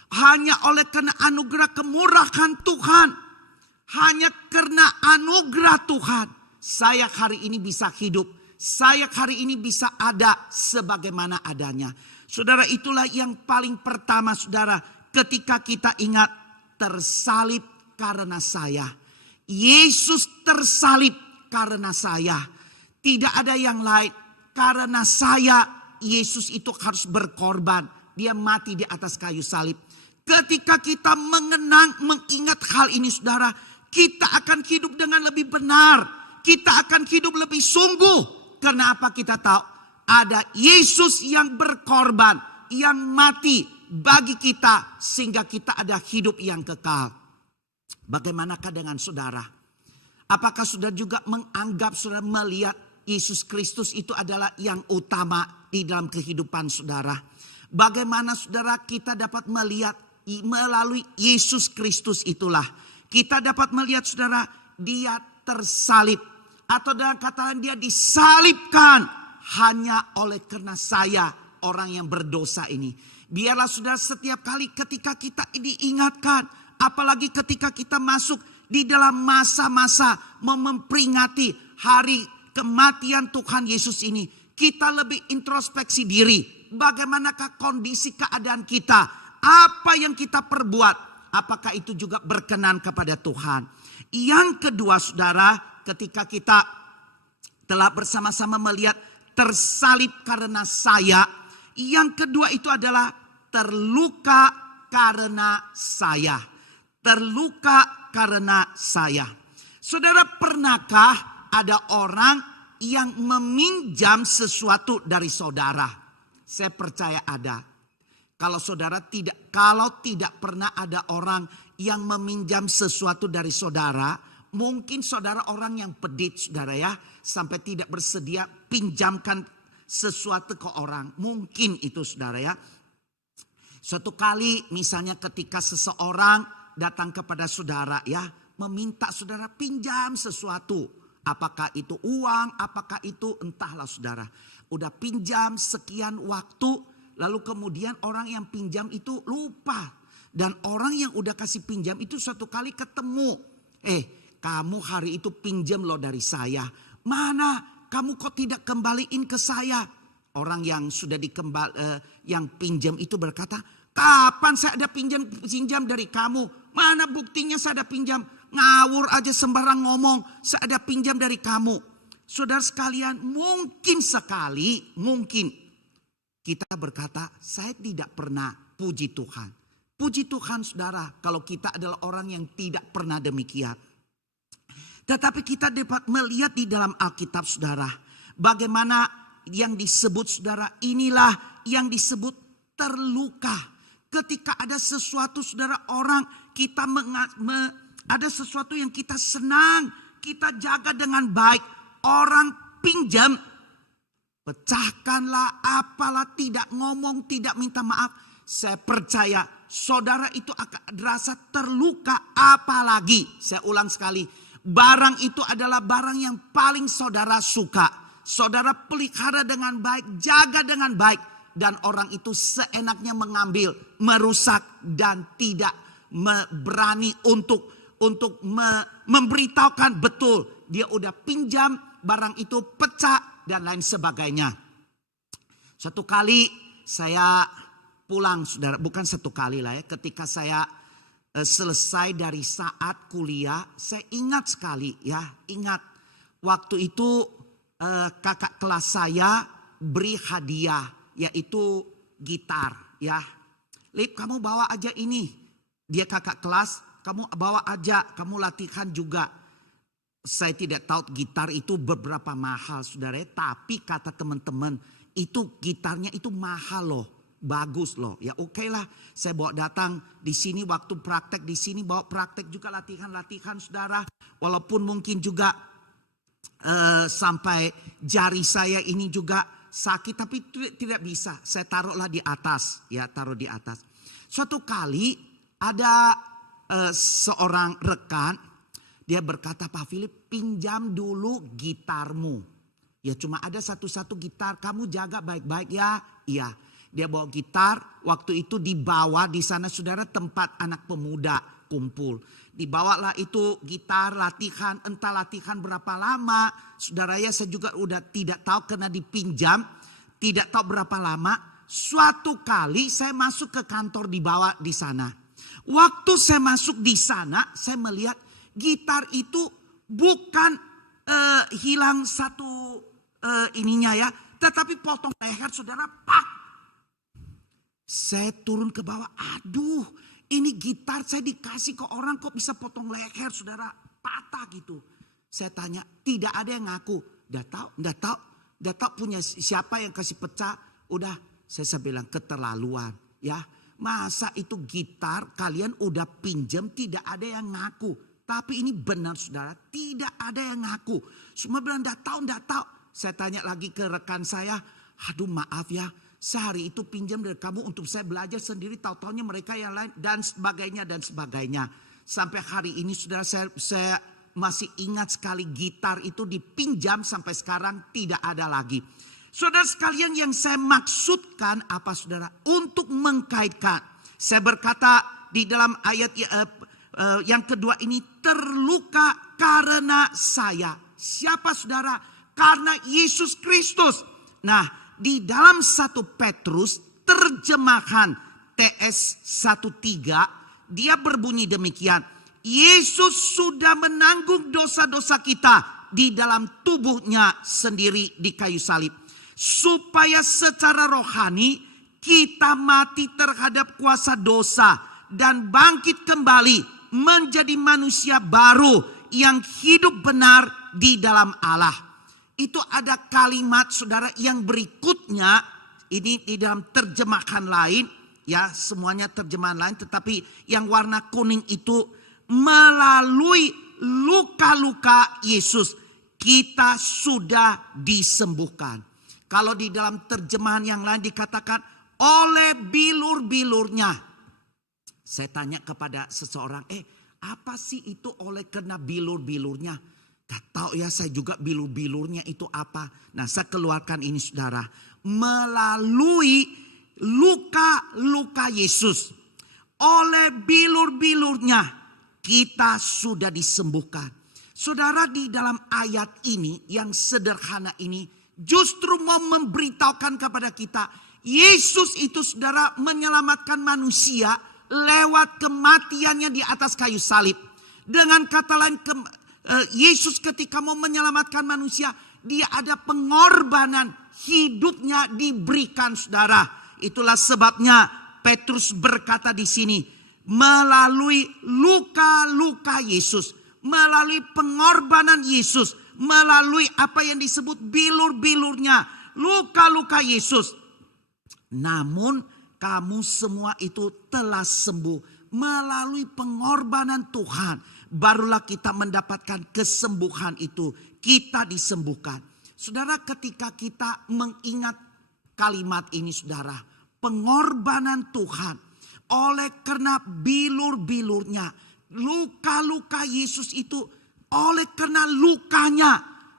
Hanya oleh karena anugerah kemurahan Tuhan, hanya karena anugerah Tuhan, saya hari ini bisa hidup. Saya hari ini bisa ada sebagaimana adanya. Saudara, itulah yang paling pertama saudara, ketika kita ingat tersalib karena saya. Yesus tersalib karena saya. Tidak ada yang lain. Karena saya, Yesus itu harus berkorban. Dia mati di atas kayu salib. Ketika kita mengingat hal ini saudara, kita akan hidup dengan lebih benar. Kita akan hidup lebih sungguh. Karena apa? Kita tahu ada Yesus yang berkorban, yang mati bagi kita sehingga kita ada hidup yang kekal. Bagaimanakah dengan saudara? Apakah saudara juga menganggap, saudara melihat Yesus Kristus itu adalah yang utama di dalam kehidupan saudara? Bagaimana saudara kita dapat melihat melalui Yesus Kristus itulah kita dapat melihat saudara, dia tersalib. Atau dengan kata lain dia disalibkan hanya oleh karena saya, orang yang berdosa ini. Biarlah saudara setiap kali ketika kita diingatkan, apalagi ketika kita masuk di dalam masa-masa memperingati hari kematian Tuhan Yesus ini, kita lebih introspeksi diri. Bagaimanakah kondisi keadaan kita? Apa yang kita perbuat? Apakah itu juga berkenan kepada Tuhan? Yang kedua saudara, ketika kita telah bersama-sama melihat tersalib karena saya. Yang kedua itu adalah terluka karena saya. Terluka karena saya. Saudara, pernahkah ada orang yang meminjam sesuatu dari saudara? Saya percaya ada. Kalau tidak pernah ada orang yang meminjam sesuatu dari saudara, Mungkin saudara orang yang pedit saudara ya. Sampai tidak bersedia pinjamkan sesuatu ke orang. Mungkin itu saudara ya. Suatu kali misalnya ketika seseorang datang kepada saudara ya. Meminta saudara pinjam sesuatu. Apakah itu uang, apakah itu entahlah saudara. Udah pinjam sekian waktu. Lalu kemudian orang yang pinjam itu lupa. Dan orang yang udah kasih pinjam itu suatu kali ketemu. Kamu hari itu pinjam loh dari saya. Mana kamu kok tidak kembaliin ke saya? Orang yang sudah yang pinjam itu berkata, kapan saya ada pinjam dari kamu? Mana buktinya saya ada pinjam? Ngawur aja sembarang ngomong, saya ada pinjam dari kamu. Saudara sekalian, mungkin sekali, mungkin kita berkata, saya tidak pernah puji Tuhan. Puji Tuhan saudara, kalau kita adalah orang yang tidak pernah demikian. Tetapi kita dapat melihat di dalam Alkitab saudara. Bagaimana yang disebut saudara, inilah yang disebut terluka. Ketika ada sesuatu saudara orang, kita ada sesuatu yang kita senang, kita jaga dengan baik. Orang pinjam, pecahkanlah, apalah, tidak ngomong, tidak minta maaf. Saya percaya saudara itu akan merasa terluka, apalagi saya ulang sekali, barang itu adalah barang yang paling saudara suka. Saudara pelihara dengan baik, jaga dengan baik, dan orang itu seenaknya mengambil, merusak dan tidak berani untuk memberitahukan betul dia udah pinjam, barang itu pecah dan lain sebagainya. Suatu kali saya pulang saudara, bukan satu kali lah ya, ketika saya selesai dari saat kuliah, saya ingat sekali ya, ingat waktu itu kakak kelas saya beri hadiah, yaitu gitar ya. Lip, kamu bawa aja ini, dia kakak kelas, kamu bawa aja, kamu latihan juga. Saya tidak tahu gitar itu beberapa mahal saudara, tapi kata teman-teman itu gitarnya itu mahal loh. Bagus loh, ya oke lah. Saya bawa datang di sini waktu praktek, di sini bawa praktek juga latihan saudara. Walaupun mungkin juga sampai jari saya ini juga sakit, tapi tidak bisa. Saya taruhlah di atas, ya taruh di atas. Suatu kali ada seorang rekan, dia berkata, Pak Philip pinjam dulu gitarmu. Ya cuma ada satu-satu gitar, kamu jaga baik-baik ya. Iya. Dia bawa gitar, waktu itu dibawa di sana saudara tempat anak pemuda kumpul. Dibawalah itu gitar latihan, entah latihan berapa lama. Saudara ya saya juga udah tidak tahu karena dipinjam, tidak tahu berapa lama. Suatu kali saya masuk ke kantor dibawa di sana. Waktu saya masuk di sana, saya melihat gitar itu bukan hilang satu ininya ya, tetapi potong leher saudara, pak. Saya turun ke bawah, aduh ini gitar saya dikasih ke orang kok bisa potong leher saudara, patah gitu. Saya tanya, tidak ada yang ngaku, udah tahu punya siapa yang kasih pecah. Udah saya bilang keterlaluan ya. Masa itu gitar kalian udah pinjam tidak ada yang ngaku. Tapi ini benar saudara, tidak ada yang ngaku. Semua bilang enggak tahu. Saya tanya lagi ke rekan saya, aduh maaf ya. Sehari itu pinjam dari kamu untuk saya belajar sendiri, tahu-taunya mereka yang lain dan sebagainya. Sampai hari ini saudara saya masih ingat sekali gitar itu dipinjam sampai sekarang tidak ada lagi. Saudara sekalian yang saya maksudkan apa saudara? Untuk mengkaitkan. Saya berkata di dalam ayat yang kedua ini, terluka karena saya. Siapa saudara? Karena Yesus Kristus. Nah, di dalam 1 Petrus terjemahan TS 13 dia berbunyi demikian. Yesus sudah menanggung dosa-dosa kita di dalam tubuhnya sendiri di kayu salib. Supaya secara rohani kita mati terhadap kuasa dosa dan bangkit kembali menjadi manusia baru yang hidup benar di dalam Allah. Itu ada kalimat saudara yang berikutnya, ini di dalam terjemahan lain, ya semuanya terjemahan lain, tetapi yang warna kuning itu melalui luka-luka Yesus kita sudah disembuhkan. Kalau di dalam terjemahan yang lain dikatakan oleh bilur-bilurnya. Saya tanya kepada seseorang, apa sih itu oleh karena bilur-bilurnya? Gak tahu ya, saya juga bilur-bilurnya itu apa. Nah, saya keluarkan ini saudara. Melalui luka-luka Yesus, oleh bilur-bilurnya kita sudah disembuhkan. Saudara, di dalam ayat ini yang sederhana ini justru mau memberitahukan kepada kita, Yesus itu saudara menyelamatkan manusia lewat kematiannya di atas kayu salib. Dengan kata lain, Yesus ketika mau menyelamatkan manusia, dia ada pengorbanan, hidupnya diberikan saudara. Itulah sebabnya Petrus berkata di sini, melalui luka-luka Yesus, melalui pengorbanan Yesus, melalui apa yang disebut bilur-bilurnya, luka-luka Yesus. Namun kamu semua itu telah sembuh melalui pengorbanan Tuhan. Barulah kita mendapatkan kesembuhan itu. Kita disembuhkan. Saudara, ketika kita mengingat kalimat ini saudara, pengorbanan Tuhan oleh karena bilur-bilurnya, luka-luka Yesus itu, oleh karena lukanya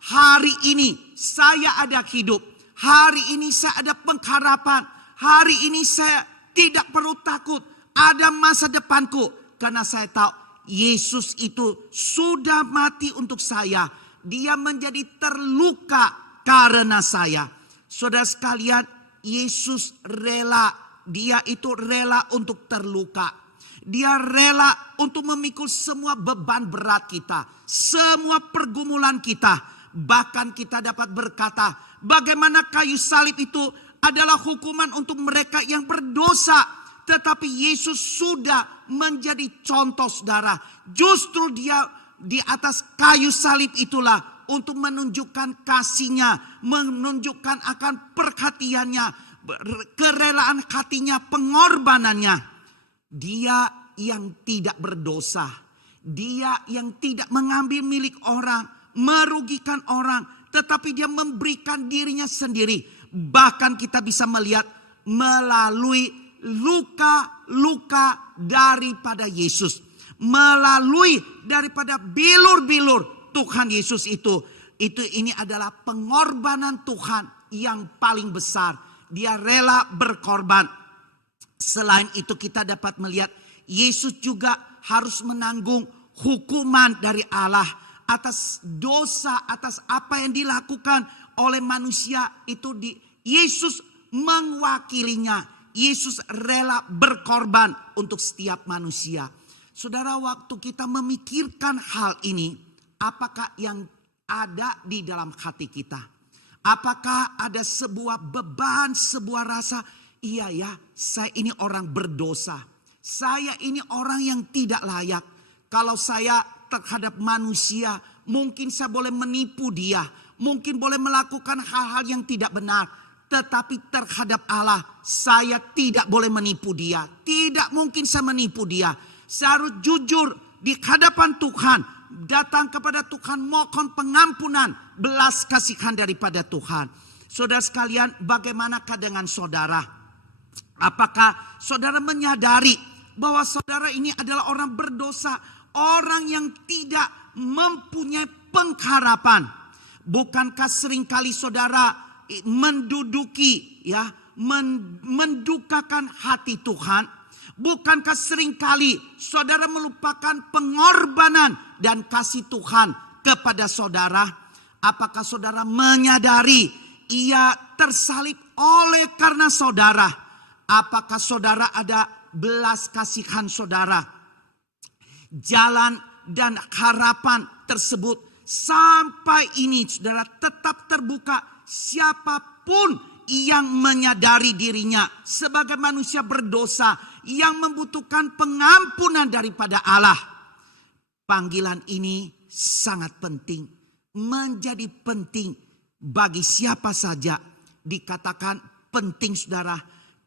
hari ini saya ada hidup. Hari ini saya ada pengharapan. Hari ini saya tidak perlu takut. Ada masa depanku. Karena saya tahu Yesus itu sudah mati untuk saya. Dia menjadi terluka karena saya. Saudara sekalian, Yesus rela. Dia itu rela untuk terluka. Dia rela untuk memikul semua beban berat kita. Semua pergumulan kita. Bahkan kita dapat berkata, bagaimana kayu salib itu adalah hukuman untuk mereka yang berdosa. Tetapi Yesus sudah menjadi contoh saudara. Justru dia di atas kayu salib itulah untuk menunjukkan kasihnya. Menunjukkan akan perhatiannya. Kerelaan hatinya, pengorbanannya. Dia yang tidak berdosa. Dia yang tidak mengambil milik orang. Merugikan orang. Tetapi dia memberikan dirinya sendiri. Bahkan kita bisa melihat melalui luka-luka daripada Yesus. Melalui daripada bilur-bilur Tuhan Yesus itu. Ini adalah pengorbanan Tuhan yang paling besar. Dia rela berkorban. Selain itu kita dapat melihat Yesus juga harus menanggung hukuman dari Allah atas dosa, atas apa yang dilakukan oleh manusia itu. Yesus mewakilinya. Yesus rela berkorban untuk setiap manusia. Saudara, waktu kita memikirkan hal ini, apakah yang ada di dalam hati kita? Apakah ada sebuah beban, sebuah rasa, iya ya, saya ini orang berdosa. Saya ini orang yang tidak layak. Kalau saya terhadap manusia, mungkin saya boleh menipu dia. Mungkin boleh melakukan hal-hal yang tidak benar. Tetapi terhadap Allah, saya tidak boleh menipu dia. Tidak mungkin saya menipu dia. Saya harus jujur di hadapan Tuhan. Datang kepada Tuhan, mohon pengampunan, belas kasihan daripada Tuhan. Saudara sekalian, bagaimanakah dengan saudara? Apakah saudara menyadari bahwa saudara ini adalah orang berdosa, orang yang tidak mempunyai pengharapan? Bukankah seringkali saudara menduduki, mendukakan hati Tuhan? Bukankah seringkali saudara melupakan pengorbanan dan kasih Tuhan kepada saudara? Apakah saudara menyadari ia tersalib oleh karena saudara? Apakah saudara ada belas kasihan saudara? Jalan dan harapan tersebut sampai ini saudara tetap terbuka. Siapapun yang menyadari dirinya sebagai manusia berdosa yang membutuhkan pengampunan daripada Allah. Panggilan ini sangat penting, menjadi penting bagi siapa saja. Dikatakan penting saudara,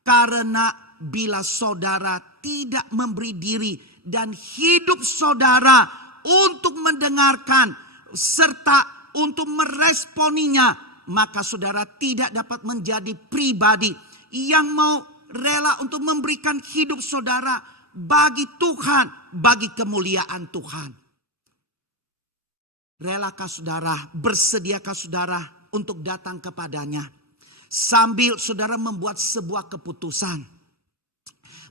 karena bila saudara tidak memberi diri dan hidup saudara untuk mendengarkan serta untuk meresponinya, maka saudara tidak dapat menjadi pribadi yang mau rela untuk memberikan hidup saudara bagi Tuhan, bagi kemuliaan Tuhan. Relakah saudara, bersediakah saudara untuk datang kepadanya sambil saudara membuat sebuah keputusan?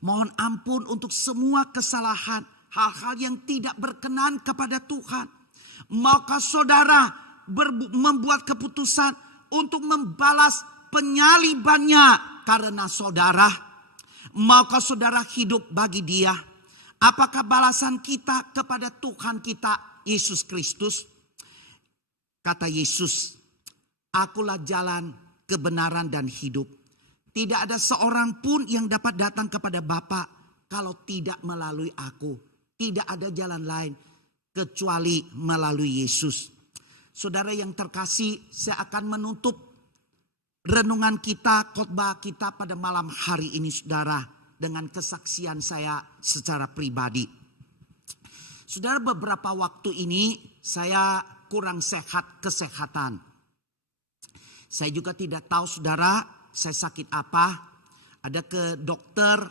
Mohon ampun untuk semua kesalahan, hal-hal yang tidak berkenan kepada Tuhan. Maukah saudara membuat keputusan untuk membalas penyalibannya karena saudara? Maukah saudara hidup bagi Dia? Apakah balasan kita kepada Tuhan kita Yesus Kristus? Kata Yesus, "Akulah jalan, kebenaran dan hidup. Tidak ada seorang pun yang dapat datang kepada Bapa kalau tidak melalui aku. Tidak ada jalan lain kecuali melalui Yesus." Saudara yang terkasih, saya akan menutup renungan kita, khotbah kita pada malam hari ini saudara, dengan kesaksian saya secara pribadi. Saudara, beberapa waktu ini saya kurang sehat kesehatan. Saya juga tidak tahu saudara, saya sakit apa. Ada ke dokter,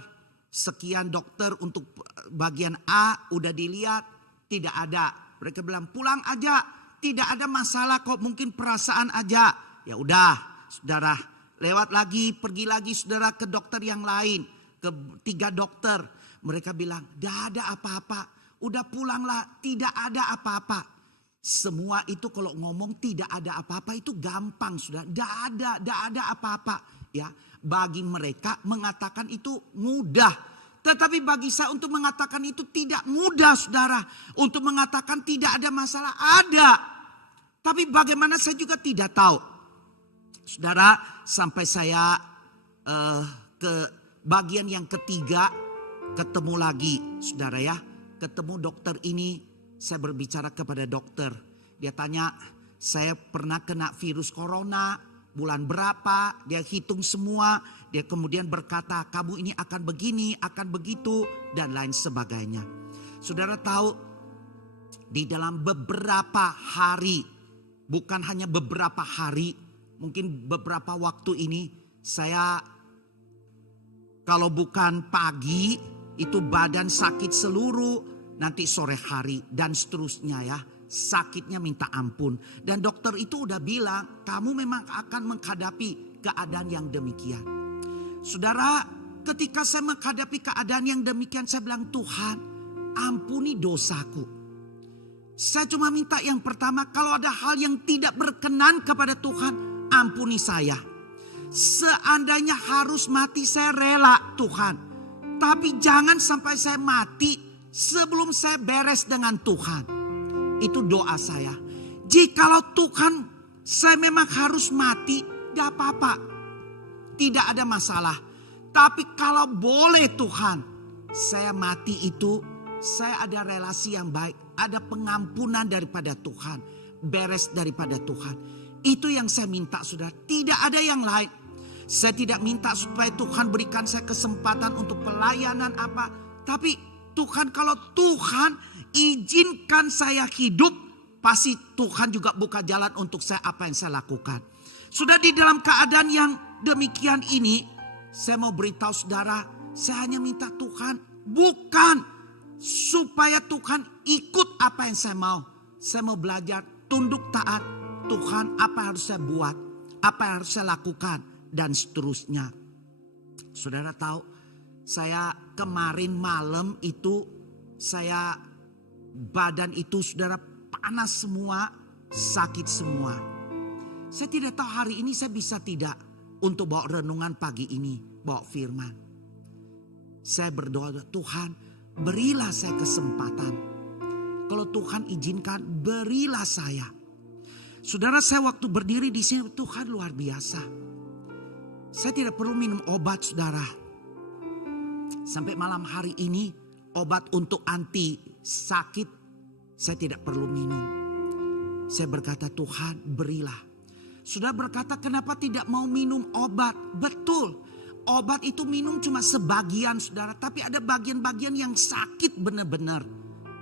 sekian dokter untuk bagian A udah dilihat, tidak ada. Mereka bilang pulang aja, tidak ada masalah kok, mungkin perasaan aja. Ya udah, saudara, lewat lagi, pergi lagi saudara ke dokter yang lain, ke 3 dokter. Mereka bilang, "Gak ada apa-apa, udah pulanglah, tidak ada apa-apa." Semua itu kalau ngomong tidak ada apa-apa itu gampang saudara. Gak ada apa-apa. Ya, bagi mereka mengatakan itu mudah. Tetapi bagi saya untuk mengatakan itu tidak mudah saudara. Untuk mengatakan tidak ada masalah, ada. Tapi bagaimana saya juga tidak tahu. Saudara, sampai saya ke bagian yang ketiga, ketemu lagi saudara ya. Ketemu dokter ini, saya berbicara kepada dokter. Dia tanya, saya pernah kena virus corona, bulan berapa, dia hitung semua. Dia kemudian berkata, kamu ini akan begini, akan begitu, dan lain sebagainya. Saudara tahu, di dalam beberapa hari, bukan hanya beberapa hari, mungkin beberapa waktu ini, saya kalau bukan pagi, itu badan sakit seluruh, nanti sore hari dan seterusnya ya. Sakitnya minta ampun. Dan dokter itu udah bilang, kamu memang akan menghadapi keadaan yang demikian. Saudara, ketika saya menghadapi keadaan yang demikian, saya bilang, Tuhan, ampuni dosaku. Saya cuma minta yang pertama, kalau ada hal yang tidak berkenan kepada Tuhan, ampuni saya. Seandainya harus mati, saya rela Tuhan. Tapi jangan sampai saya mati sebelum saya beres dengan Tuhan. Itu doa saya. Jikalau Tuhan saya memang harus mati, tidak apa-apa. Tidak ada masalah. Tapi kalau boleh Tuhan, saya mati itu, saya ada relasi yang baik. Ada pengampunan daripada Tuhan. Beres daripada Tuhan. Itu yang saya minta saudara. Tidak ada yang lain. Saya tidak minta supaya Tuhan berikan saya kesempatan untuk pelayanan apa. Tapi Tuhan, kalau Tuhan izinkan saya hidup, pasti Tuhan juga buka jalan untuk saya apa yang saya lakukan. Sudah di dalam keadaan yang demikian ini, saya mau beritahu saudara, saya hanya minta Tuhan, bukan supaya Tuhan ikut apa yang saya mau. Saya mau belajar tunduk taat. Tuhan, apa yang harus saya buat, apa yang harus saya lakukan, dan seterusnya. Saudara tahu, saya kemarin malam itu, saya badan itu saudara panas semua, sakit semua. Saya tidak tahu hari ini saya bisa tidak untuk bawa renungan pagi ini, bawa firman. Saya berdoa, Tuhan berilah saya kesempatan. Kalau Tuhan izinkan, berilah saya. Saudara, saya waktu berdiri di sini, Tuhan luar biasa. Saya tidak perlu minum obat saudara. Sampai malam hari ini, obat untuk anti sakit saya tidak perlu minum. Saya berkata, Tuhan berilah. Saudara berkata, kenapa tidak mau minum obat? Betul, obat itu minum cuma sebagian saudara. Tapi ada bagian-bagian yang sakit benar-benar.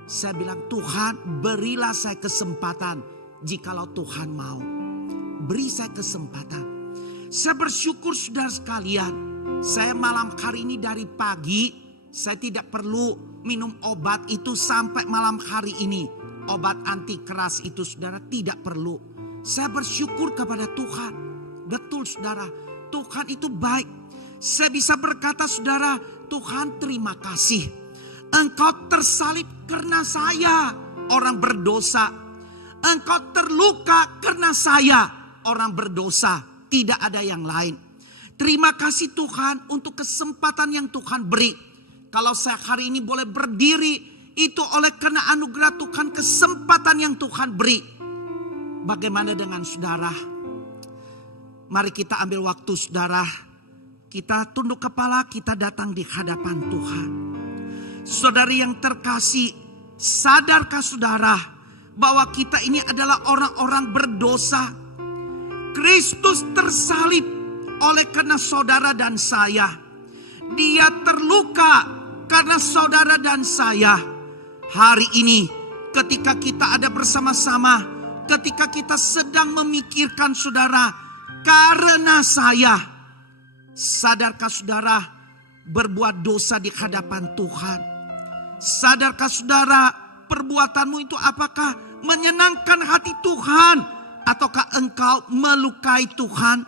Saya bilang, Tuhan berilah saya kesempatan. Jikalau Tuhan mau, beri saya kesempatan. Saya bersyukur saudara sekalian. Saya malam hari ini dari pagi, saya tidak perlu minum obat itu sampai malam hari ini. Obat anti keras itu saudara tidak perlu. Saya bersyukur kepada Tuhan. Betul saudara, Tuhan itu baik. Saya bisa berkata saudara, Tuhan terima kasih. Engkau tersalib karena saya, orang berdosa. Engkau terluka karena saya, orang berdosa. Tidak ada yang lain. Terima kasih Tuhan untuk kesempatan yang Tuhan beri. Kalau saya hari ini boleh berdiri, itu oleh karena anugerah Tuhan, kesempatan yang Tuhan beri. Bagaimana dengan saudara? Mari kita ambil waktu saudara. Kita tunduk kepala, kita datang di hadapan Tuhan. Saudari yang terkasih, sadarkah saudara bahwa kita ini adalah orang-orang berdosa? Kristus tersalib oleh karena saudara dan saya. Dia terluka karena saudara dan saya. Hari ini ketika kita ada bersama-sama, ketika kita sedang memikirkan saudara, karena saya, sadarkah saudara berbuat dosa di hadapan Tuhan? Sadarkah saudara perbuatanmu itu apakah menyenangkan hati Tuhan? Ataukah engkau melukai Tuhan?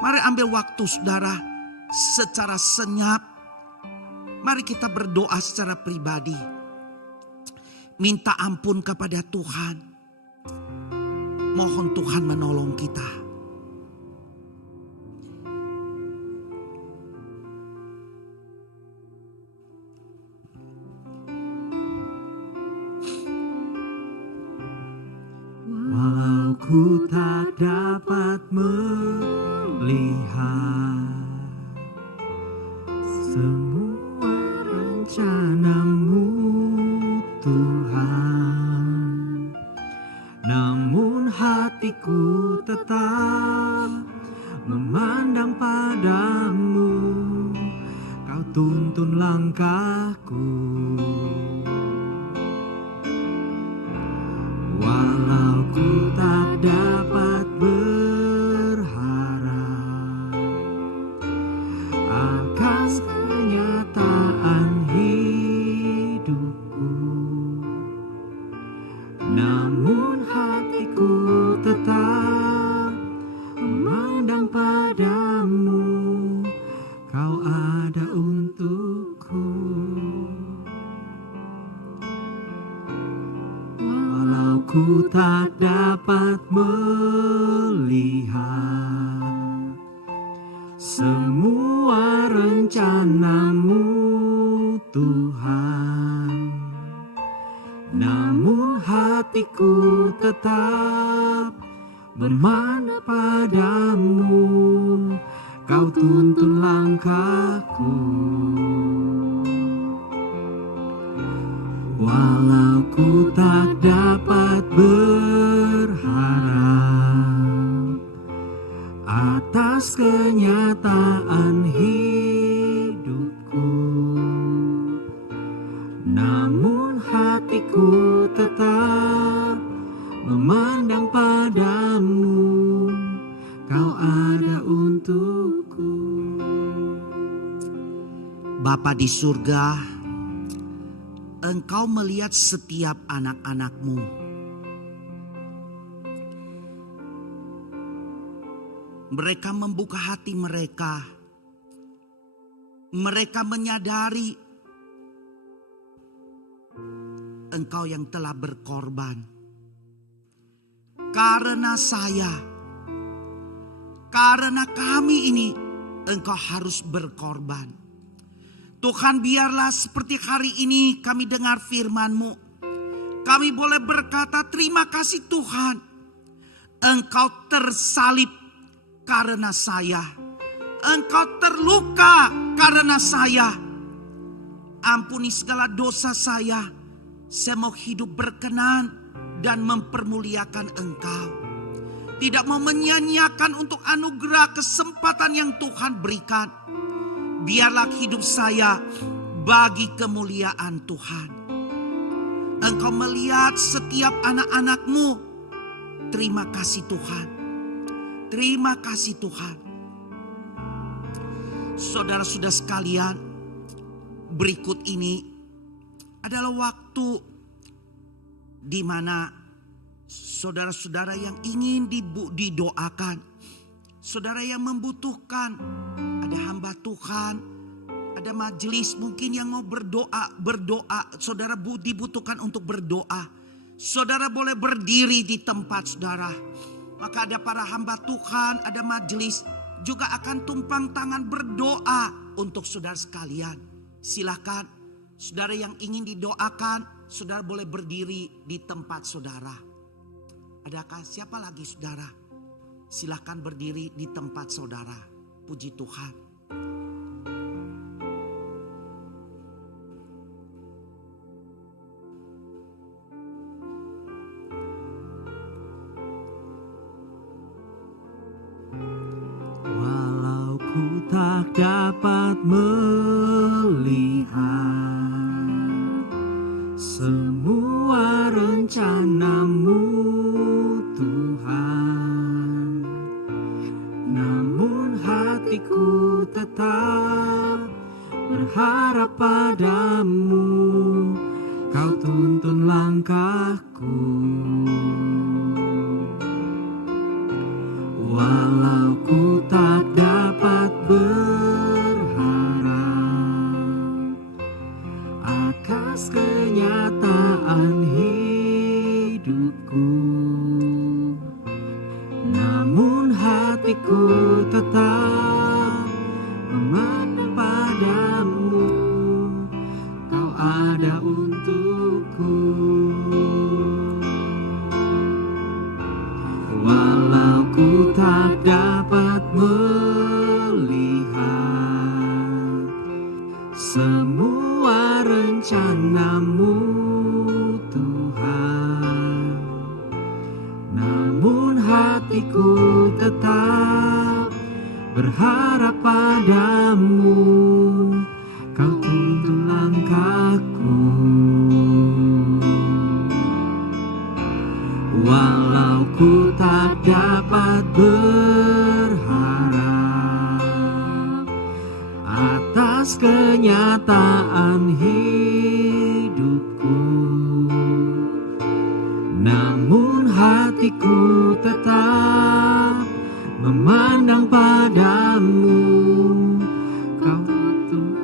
Mari ambil waktu saudara secara senyap. Mari kita berdoa secara pribadi. Minta ampun kepada Tuhan. Mohon Tuhan menolong kita. Walau ku tak dapat melihat semua rencana-Mu Tuhan, namun hatiku tetap memandang padamu. Kau tuntun langkahku. Walau ku tak dapat berharap akan kenyataan hidupku, namun hatiku tetap memandang padamu. Kau ada untukku. Walau ku tak dapat melihat semua rencana-Mu Tuhan, namun hatiku tetap memandang padamu. Kau tuntun langkahku. Walau ku tak dapat berharap atas kenyataan hidupku, namun hatiku tetap memandang padamu. Kau ada untukku. Bapa di surga, Engkau melihat setiap anak-anak-Mu. Mereka membuka hati mereka. Mereka menyadari Engkau yang telah berkorban. Karena saya, karena kami ini, Engkau harus berkorban. Tuhan, biarlah seperti hari ini kami dengar firman-Mu. Kami boleh berkata terima kasih Tuhan. Engkau tersalib karena saya. Engkau terluka karena saya. Ampuni segala dosa saya. Saya mau hidup berkenan dan mempermuliakan Engkau. Tidak mau menyia-nyiakan untuk anugerah kesempatan yang Tuhan berikan. Biarlah hidup saya bagi kemuliaan Tuhan. Engkau melihat setiap anak-anak-Mu. Terima kasih Tuhan. Terima kasih Tuhan. Saudara-saudara sekalian, berikut ini adalah waktu di mana saudara-saudara yang ingin didoakan, saudara yang membutuhkan, ada hamba Tuhan, ada majelis mungkin yang mau berdoa, saudara dibutuhkan untuk berdoa. Saudara boleh berdiri di tempat saudara. Maka ada para hamba Tuhan, ada majelis juga akan tumpang tangan berdoa untuk saudara sekalian. Silakan saudara yang ingin didoakan, saudara boleh berdiri di tempat saudara. Adakah siapa lagi saudara? Silakan berdiri di tempat saudara. Puji Tuhan. Walau ku tak dapat melihat semua rencana-Mu Tuhan, namun hatiku tetap berharap padamu. Kau tuntun langkahku. Walau ku tak dapat berharap atas kenyataan hidupku, namun hatiku tetap memandang padamu. Kau ada untukku. Walau ku tak dapat melihat semua rencana-Mu Tuhan, namun hatiku tetap berharap padamu. Kau tuntun langkahku. Walau ku tak dapat berharap atas kenyataan hidupku, namun hatiku tetap memandang padamu. Kau tuntun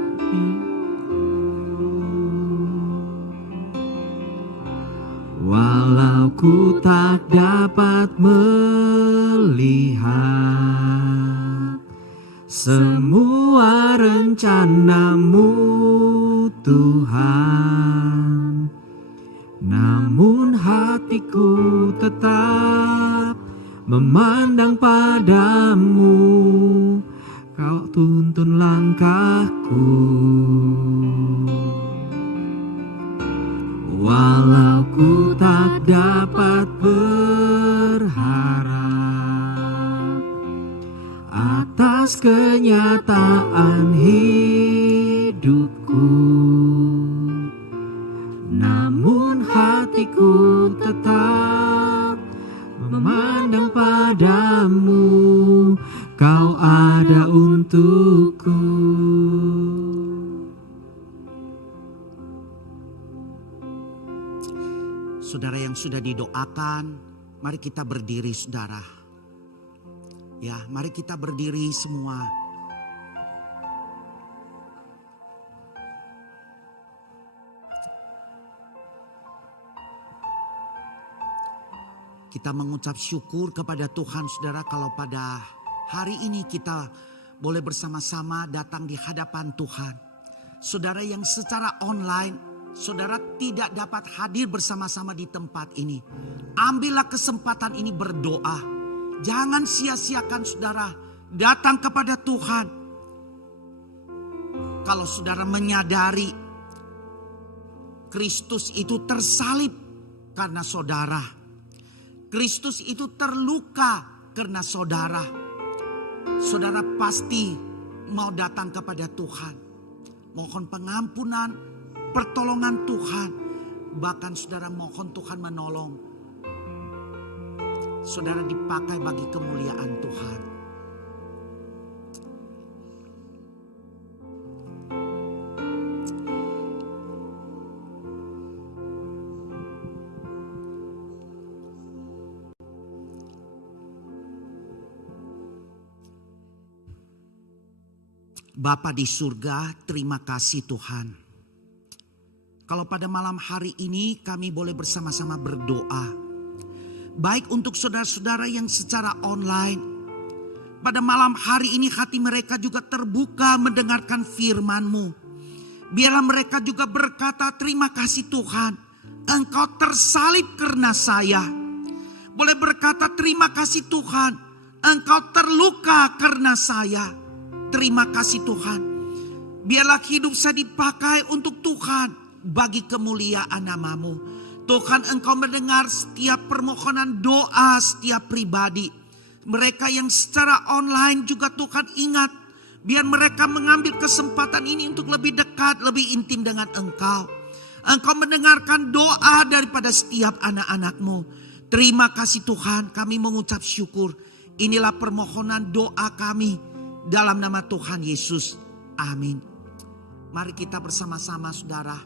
walau ku tak dapat melihat semua rencana-Mu Tuhan, namun hatiku tetap memandang padamu. Kau tuntun langkahku. Walau ku tak dapat berharap atas kenyataan hidupku, namun hatiku tetap memandang padamu. Kau ada untukku. Saudara yang sudah didoakan, mari kita berdiri saudara. Ya, mari kita berdiri semua. Kita mengucap syukur kepada Tuhan saudara kalau pada hari ini kita boleh bersama-sama datang di hadapan Tuhan. Saudara yang secara online, saudara tidak dapat hadir bersama-sama di tempat ini. Ambillah kesempatan ini berdoa. Jangan sia-siakan saudara datang kepada Tuhan. Kalau saudara menyadari Kristus itu tersalib karena saudara. Kristus itu terluka karena saudara. Saudara pasti mau datang kepada Tuhan. Mohon pengampunan, pertolongan Tuhan. Bahkan saudara mohon Tuhan menolong. Saudara dipakai bagi kemuliaan Tuhan. Bapa di surga, terima kasih Tuhan. Kalau pada malam hari ini kami boleh bersama-sama berdoa. Baik untuk saudara-saudara yang secara online. Pada malam hari ini hati mereka juga terbuka mendengarkan firman-Mu. Biarlah mereka juga berkata, terima kasih Tuhan. Engkau tersalib karena saya. Boleh berkata, terima kasih Tuhan. Engkau terluka karena saya. Terima kasih Tuhan. Biarlah hidup saya dipakai untuk Tuhan bagi kemuliaan nama-Mu. Tuhan, Engkau mendengar setiap permohonan doa setiap pribadi. Mereka yang secara online juga Tuhan ingat. Biar mereka mengambil kesempatan ini untuk lebih dekat, lebih intim dengan Engkau. Engkau mendengarkan doa daripada setiap anak-anak-Mu. Terima kasih Tuhan, kami mengucap syukur. Inilah permohonan doa kami. Dalam nama Tuhan Yesus. Amin. Mari kita bersama-sama saudara.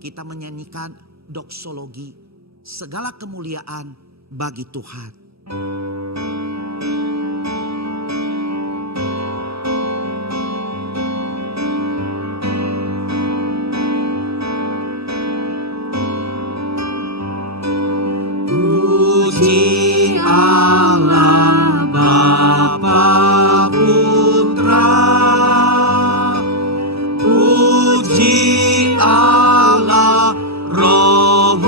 Kita menyanyikan doksologi. Segala kemuliaan bagi Tuhan. Puji Allah Bapa Putra, puji Allah Roh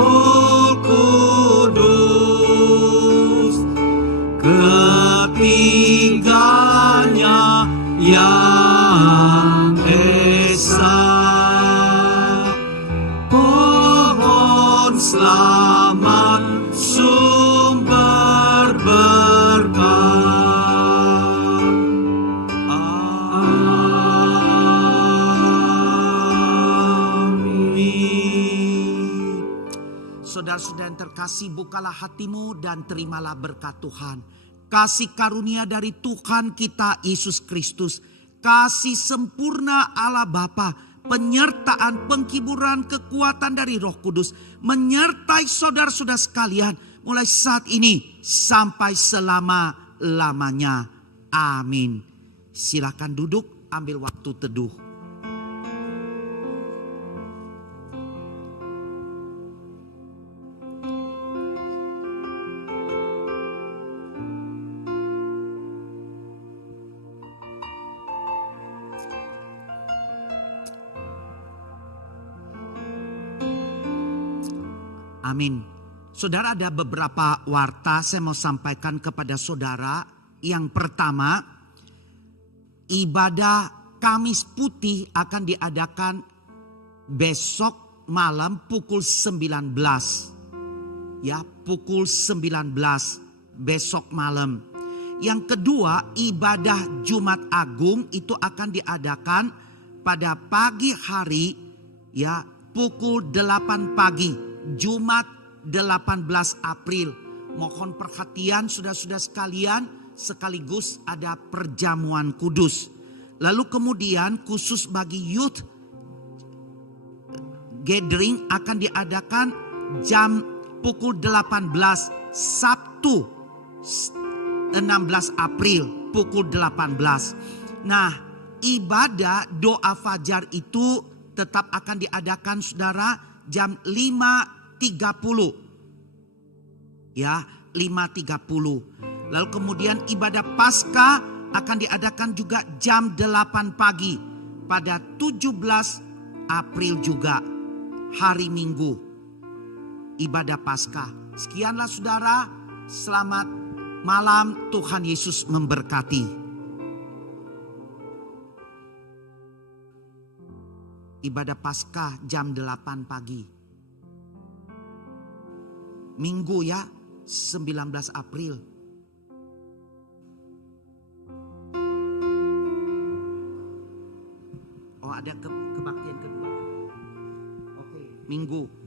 Kudus, ketiganya yang esa. Pohon selamat sumber berkat. Amin. Saudara-saudara yang terkasih, bukalah hatimu dan terimalah berkat Tuhan. Kasih karunia dari Tuhan kita Yesus Kristus, kasih sempurna Allah Bapa, penyertaan, penghiburan, kekuatan dari Roh Kudus menyertai saudara-saudara sekalian mulai saat ini sampai selama-lamanya. Amin. Silakan duduk, ambil waktu teduh. Amin. Saudara, ada beberapa warta saya mau sampaikan kepada saudara. Yang pertama, ibadah Kamis Putih akan diadakan besok malam pukul 19. Ya, pukul 19 besok malam. Yang kedua, ibadah Jumat Agung itu akan diadakan pada pagi hari, ya, pukul 8 pagi. Jumat 18 April. Mohon perhatian saudara-saudara sekalian, sekaligus ada perjamuan kudus. Lalu kemudian khusus bagi youth gathering akan diadakan jam pukul 18 Sabtu 16 April pukul 18. Nah, ibadah doa fajar itu tetap akan diadakan saudara jam 5.30. Ya, 5.30. Lalu kemudian ibadah Paskah akan diadakan juga jam 8 pagi pada 17 April juga, hari Minggu. Ibadah Paskah. Sekianlah saudara, selamat malam, Tuhan Yesus memberkati. Ibadah Paskah jam 8 pagi. Minggu ya, 19 April. Oh, ada kebaktian kedua. Oke, Minggu.